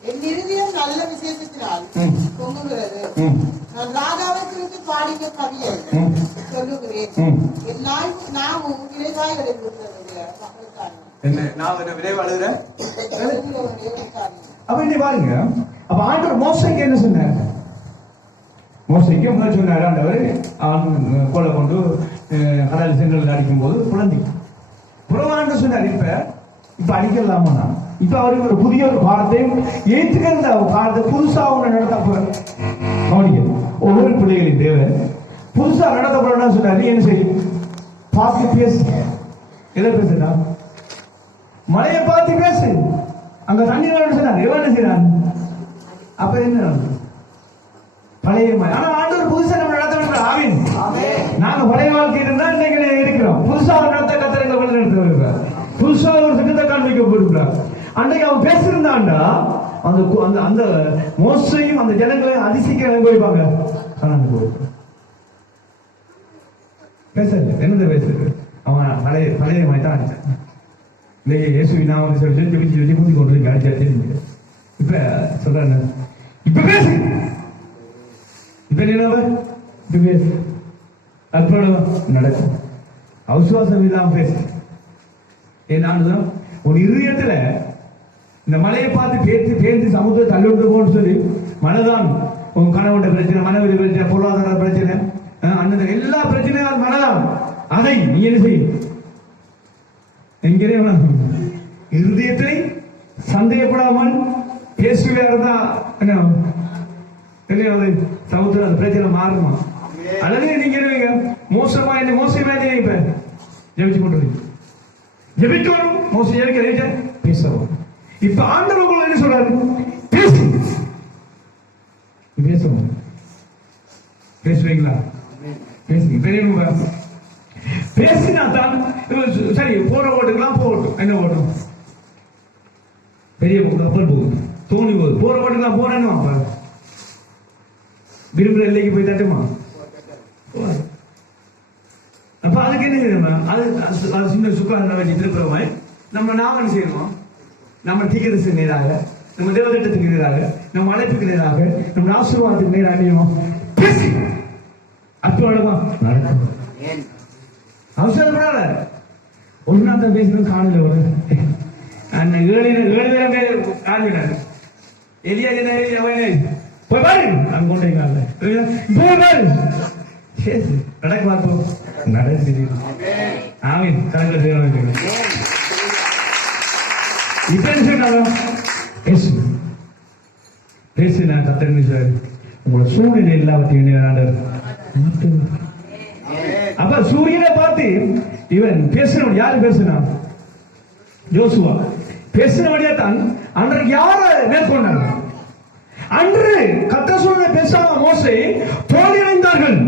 என் இருதயம் நல்ல விசேஷத்தினால் பொங்குகிறது நான் ராகாவை குறித்து பாடிய கவியை சொல்லுகிறேன் என் நாமும் விரைவாய் என்ன நான் விரைவு அழுகுற அப்ப இங்க பாருங்க அப்ப ஆண்டவர் மோசைக்கு என்ன சொன்னார் மோசைக்கு முதல் சொன்னார் ஆண்டவர் கொலை கொண்டு கடல் செங்கல் அடிக்கும் போது புலந்தி புறவாண்டு சொன்னார் இப்ப அடிக்கலாமா இப்ப அவருக்கு ஒரு புதிய ஒரு பாடத்தையும் ஏற்றுக்கிற பாடத்தை புதுசா அவங்க நடத்த கவனிக்க. ஒவ்வொரு பிள்ளைகளின் தேவை புதுசா நடத்தப்படணும்னு சொன்னாரு. என்ன செய்யும்? பார்த்து பேசு. எதை பேசுறா? மழையை பார்த்து பேசு. அங்க தண்ணி சொன்னார். எவ்வளவு செய்யறான்? அப்ப என்ன பழைய ஆனா ஆண்டவர் புதுசா நம்ம நடத்த வேண்டும். ஆமீன். நாங்க பழைய வாழ்க்கையில இருந்தா இன்னைக்கு இருக்கிறோம். புதுசா ஒரு நடத்த கத்திரங்களை நடத்துவார். புதுசா ஒரு திட்டத்தை காண்பிக்க போயிருக்கிறார். அன்றைக்கு அவன் பேசியிருந்தான்டா அந்த அந்த அந்த மோசையும் அந்த ஜனங்களை அதிசயிக்க அனுபவிப்பாங்க. பேசல. என்னது பேசுறது? அவன் பழைய பழைய மாதிரி தான் அடிச்சான். இல்லையே இயேசுவின் நாமத்தை சொல்லி ஜெபிச்சு ஜெபிச்சு கூட்டி கொண்டு வந்து அடிச்சு. இப்ப சொல்றாங்க, இப்ப பேசு. இப்ப என்ன? இப்ப பேசு. அற்புதம் நடக்கும். அவிசுவாசம் இல்லாம பேசு. ஏன்னா ஒரு இருதயத்துல இந்த மலையை பார்த்து பேசி சமுத்திரம் தள்ளிவிட்டு போன்னு சொல்லி மனதான் உன் கணவன் பிரச்சனை, மனைவி பிரச்சனை, பொருளாதார பிரச்சனை, அந்த எல்லா பிரச்சனையும் அது மனதான். அதை நீ என்ன செய்யும்? என்கிறே இருதயத்தை சந்தேகப்படாமல் பேசுவதா இருந்தா என்ன சமுத்திரம் அந்த பிரச்சனை மாறுமா? அல்லது நீங்க மோசமா என்ன மோசமா இப்ப ஜெபிச்சு கொண்டு ஜெபிக்கணும். மோசம் ஜெபிக்க பேசணும். இப்ப ஆண்டவர்கள் என்ன சொல்றாரு? பேசு. பேசணும். பேசுவீங்களா? பேசுங்க. பெரியவங்க பேசினா தான் சரி. போற ஓட்டுக்கெல்லாம் போகட்டும். என்ன ஓட்டும்? பெரிய கப்பல் போகுது, தோணி போகுது. போற ஓட்டுக்கெல்லாம் போறேன்னு விரும்புற எல்லைக்கு போய் தட்டுமா? அப்ப அதுக்கு என்ன செய்யணும்? அது சின்ன சுக்காரனை வச்சு திருப்புறமாய் நாம என்ன செய்யணும்? நம்ம தீக்கிரத்துக்கு நேராக, நம்ம தேவதிட்டத்துக்கு நேராக, நம்ம அழைப்புக்கு நேராக, நம்ம ஆசீர்வாதத்துக்கு நேராக பேசி அற்புதமா நடக்கும். அவசரப்படாத. ஒரு நாள் தான் பேசணும். காணல ஒரு 7 பேர் காண்பினார். எலியா போய் பாரு அங்க கொண்டு போய் பாரு. சரி நடக்க பார்ப்போம். நடந்து ஆமீன். கணக்கில் செய்யணும். இப்ப என்ன சொன்னாலும் பேசு. பேசுனா கத்தர் சார் உங்களோட சூழ்நிலை எல்லாவற்றையும். அப்ப சூரியனை பார்த்து இவன் பேசினவன் யாரு பேசினா? யோசுவா பேசினவடியா தான் அன்றைக்கு யார மேற்கொண்டாங்க? அன்று கத்த சூழ்நிலை பேசாம மோசே தோல்வி அடைந்தார்கள்.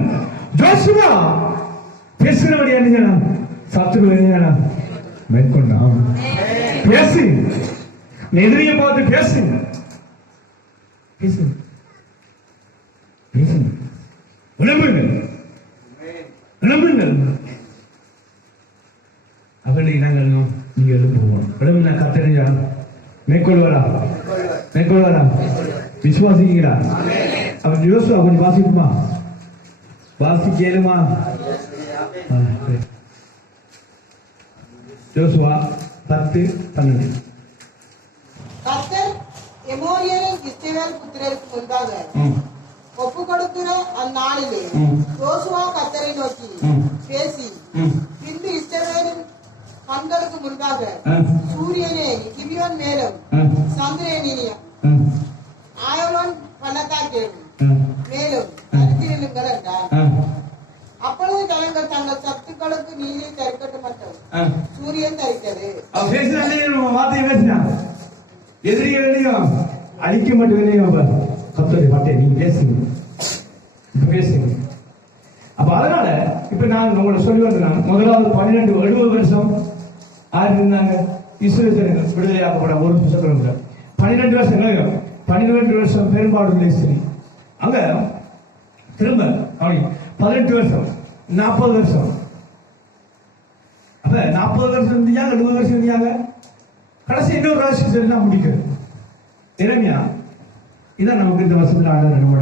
யோசுவா பேசினவடியா என்ன சத்துரு மேற்கொண்டான். பேசு. எதிரியை பார்த்து பேசு. பேசு. பேசு. விளம்புங்கள். விளம்புங்கள். அவனை நாங்கள் நீங்க எழுப்புவோம். விளம்புனா கத்தறியா மேற்கொள்வாரா? மேற்கொள்வாரா? விசுவாசிக்கிறா? அவன் யோசுவா கொஞ்சம் வாசிக்குமா? வாசிக்கலுமா? யோசுவா 10:12. கர்த்தர் எமோரியரின் இஸ்ரவேல் புத்திரருக்கு முன்பாக ஒப்பு கொடுக்கிற அந்நாளிலே யோசுவா கர்த்தரை நோக்கி பேசி, பின்பு இஸ்ரவேலின் கண்களுக்கு முன்பாக சூரியனே கிபியோன் மேலும், சந்திரனியும் ஆயலோன் பள்ளத்தாக்கிலும் மேலும் தரித்திருங்கள் என்றார். அப்பொழுது ஜனங்கள் தங்கள் சத்துக்களுக்கு நீரை தரிக்கட்டும் மட்டும் சூரியன் தரித்தது. வார்த்தை பேசினா எதிரிகளையும் அழிக்க மட்டும் கத்தோடைய வார்த்தை நீங்க பேசுங்க. பேசுங்க. அப்ப அதனால இப்ப நான் உங்களை சொல்லி வந்தேன். முதலாவது 70 வருஷம் யாரு இருந்தாங்க? இஸ்ரவேல் விடுதலையாக்கப்பட ஒரு புத்தகம் 12 வருஷம் 12 வருஷம் பெரும்பாடு சரி. அங்க திரும்ப 18 வருஷம் 40 வருஷம். அப்ப 40 வருஷம் இருந்தாங்க, 70 வருஷம் இருந்தாங்க. கடைசி இன்னொரு வருஷம் சொல்லி முடிக்கிறது. இளமையா இதான் நமக்கு இந்த வருஷத்துல என்னோட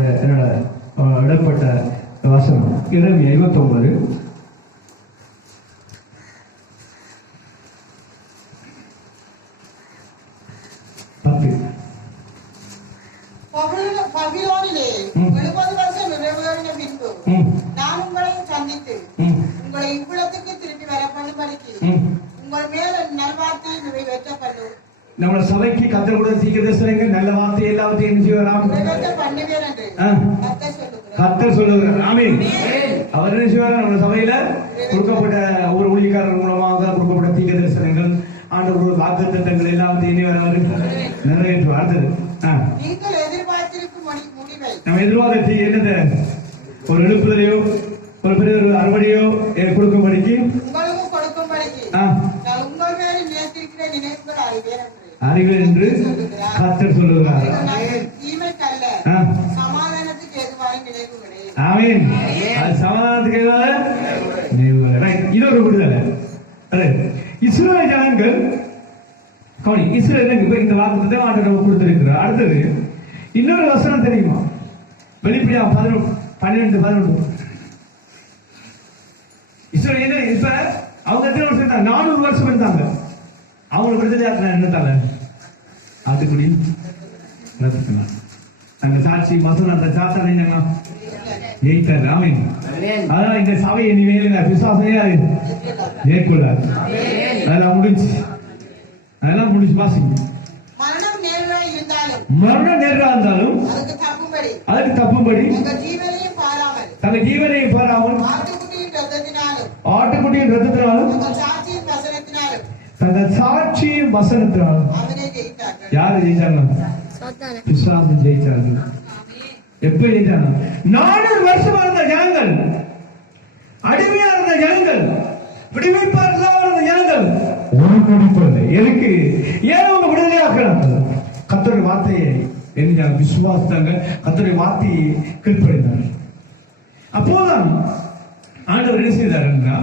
இடப்பட்ட வசனம். இளமையா 29 10. பகிலோனிலே 70 வருஷம் நிறைவேறின பின்பு நான் உங்களை சந்தித்து உங்களை இவ்விடத்துக்கு திருப்பி வர பண்ணும்படிக்கு உங்கள் மேல நல்வார்த்தையை நிறைவேற்ற நம்ம சபைக்கு கத்தர் கூட தீர்க்க தரிசனங்கள் நல்ல வார்த்தை எல்லாத்தையும் என்ன செய்வாராம்? நிறைவேற்ற பண்ணுவேன் என்று ஆ, கர்த்தர் சொல்லுகிறார். கத்தர் சொல்லுகிறார். ஆமென். அவர் என்ன செய்வார்? நம்ம சபையில கொடுக்கப்பட்ட ஒரு ஊழியக்காரர் மூலமாக கொடுக்கப்பட்ட தீர்க்க தரிசனங்கள் ஆண்டவர் வாக்குத்தத்தங்கள் எல்லாத்தையும் நிறைவேற்றுவார். அடுத்தது நீங்கள் எதிர்பார்த்திருக்கும் முடிவை நம்ம எதிர்பார்த்து என்னது? ஒரு எழுப்புதலையோ ஒரு பெரிய ஒரு அறுவடையோ கொடுக்கும்படிக்கு உங்களுக்கு கொடுக்கும்படிக்கு நான் உங்கள் மேல் நினைத்திருக்கிற நினைவுகள் அறிவேன் என்று கர்த்தர் சொல்லுகிறார். தீமைக்கல்ல சமாதானத்துக்கு ஏதுவாய் நினைவுகளே. ஆமென். அது சமாதானத்துக்கு ஏதுவாக நினைவுகள். ரைட். இது ஒரு விடுதலை. இஸ்ரவேல் ஜனங்கள் இஸ்ரவேல் இந்த வாக்குத்தத்தை ஆண்டவர் கொடுத்திருக்கிறார். அடுத்தது இன்னொரு வசனம் தெரியுமா? வெளிப்படையா 12 இஸ்ரவேல் இப்ப அவங்க எத்தனை வருஷம் இருந்தாங்க? 400 வருஷம் இருந்தாங்க. அவங்க விடுதலை என்னத்தால ஆட்டுக்குடி அந்த சாட்சி மசன் அந்த சாத்தனை ஜெயித்தார். ஆமென். அதான் இந்த சபையை இனிமேல் விசுவாசமே மேற்கொள்ளாது. அதெல்லாம் முடிச்சு வாசிங்க. மரணம் நேராக இருந்தாலும் அதுக்கு தப்பும்படி தங்கள் ஜீவனையும் பாராமல் ஆட்டுக்குட்டியின் ரத்தத்தினாலும் தங்கள் சாட்சியின் வசனத்தினாலும் யாரு ஜெயிச்சாங்க? விசுவாசம் ஜெயிச்சார்கள். எப்ப ஜெயிச்சாங்க? 400 வருஷமா இருந்த ஜனங்கள், அடிமையா இருந்த ஜனங்கள், விடுவிப்பாளர்களாக இருந்த ஜனங்கள் எதுக்கு? ஏன் அவங்க விடுதலையாக்குறாங்க? கர்த்தருடைய வார்த்தையை என்ன விசுவாசித்தாங்க, கர்த்தருடைய வார்த்தையை கீழ்ப்படிந்தாங்க. அப்போதான் ஆண்டவர் என்ன செய்தாருன்னா,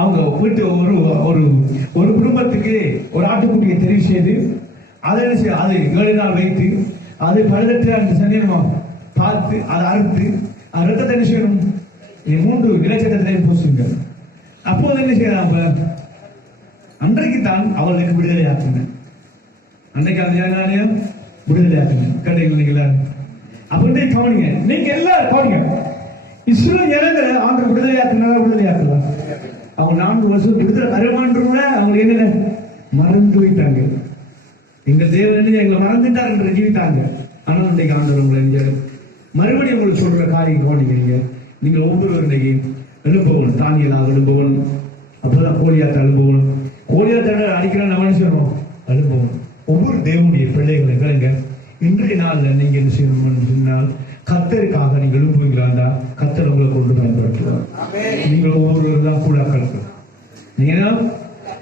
அவங்க வீட்டு ஒரு குடும்பத்துக்கு ஒரு ஆட்டுக்குட்டியை தெரிவு செய்து அதை என்ன செய்ய, அது 7 நாள் வைத்து அது 18 சனியமா பார்த்து அதை அறுத்து அது ரத்தத்தை என்ன செய்யணும்? 3 நிலச்சட்டத்திலே பூசுங்க. அப்போது என்ன செய்யலாம்? அன்றைக்கு தான் அவர்களுக்கு விடுதலை ஆக்குங்க. அன்றைக்கு அந்த ஜனநாயகம் விடுதலை ஆக்குங்க. கண்டிப்பா நீங்க எல்லாரும் அப்படின்ட்டு கவனிங்க. நீங்க எல்லாரும் கவனிங்க. இஸ்ரவேல் ஜனங்களை ஆண்டு விடுதலை ஆக்குறதா? அவங்க 4 வருஷம் விடுதலை வருமானம்ல அவங்க என்ன மறந்து வைத்தாங்க. எங்க தேவன் எங்களை மறந்துட்டார் என்று ஜீவித்தாங்க. ஆனால் இன்றைக்கு ஆண்டவர் உங்களை மறுபடியும் உங்களுக்கு சொல்ற காரியம் கவனிக்கிறீங்க. நீங்கள் ஒவ்வொருவரும் இன்றைக்கு எழுப்பவன், தானியலாக எழுப்பவன், அப்பதான் கோலியாத்த எழுப்பவன். கோலியாத்த அடிக்கிற நம்ம சொல்றோம் எழுப்பவன். ஒவ்வொரு தேவனுடைய பிள்ளைகளை கேளுங்க. இன்றைய நாள்ல நீங்க என்ன செய்யணும்னு சொன்னால், கர்த்தருக்காக நீங்க எழுப்புவீங்களா? கர்த்தர் உங்களை கொண்டு பயன்படுத்துவார். நீங்கள் ஒவ்வொருவரும் தான் கூழாக்கள். நீங்க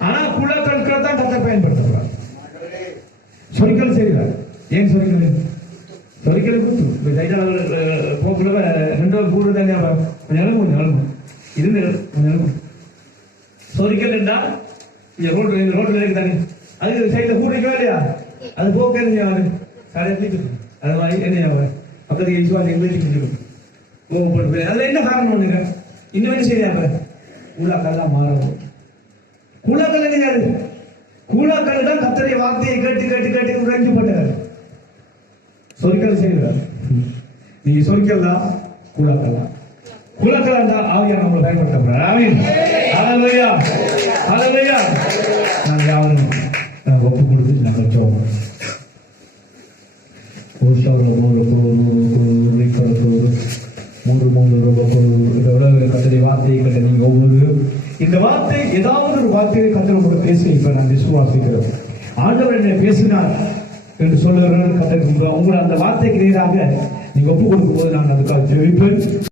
ஆனா கூழாக்கள் தான் கர்த்தர் பயன்படுத்துறார். சொரிக்கல் செய்கிறார். ஏன் சொரிக்கல்? சொரிக்கல் கூத்து போக்குள்ள 2 கூறு தானே நிலமும் இருந்து சொரிக்கல் என்றால் ரோட்ல இருக்குதானே, அது சைட்ல கூட்டிக்கோ இல்லையா, அது போக்கு என்ன அது மாதிரி என்ன பக்கத்துக்கு விசுவாசி வீட்டுக்கு அதுல என்ன காரணம் ஒண்ணுங்க? இன்னும் என்ன செய்யாங்க? கூழாக்கள்லாம் மாறவும். கூழாக்கள் என்னது? கூழாக்கள் தான் கர்த்தருடைய வார்த்தையை கேட்டு உறைஞ்சப்பட்டார். சொரிக்கல் செய்கிறார். நீங்க சொரிக்கலாம், கூழாக்கள் என்றால் ஆவியானவர் நம்மளை பயன்படுத்தப்படுறார். ஆமென். ஹல்லேலூயா, ஹல்லேலூயா. நான் யாவரும் ஒப்பு கொடுத்து நாங்கள் ஜெபம். இந்த வார்த்தை ஏதாவது ஒரு வார்த்தையை கர்த்தர் கூட பேச இப்ப நான் விசுவாசிக்கிறோம். ஆண்டவர் என்ன பேசினார் என்று சொல்லுகிறவர்கள் கர்த்தர் உங்களை அந்த வார்த்தைக்கு நேராக நீங்க ஒப்பு கொடுக்கும் போது நான் அதுக்காக ஜெபிப்பேன்.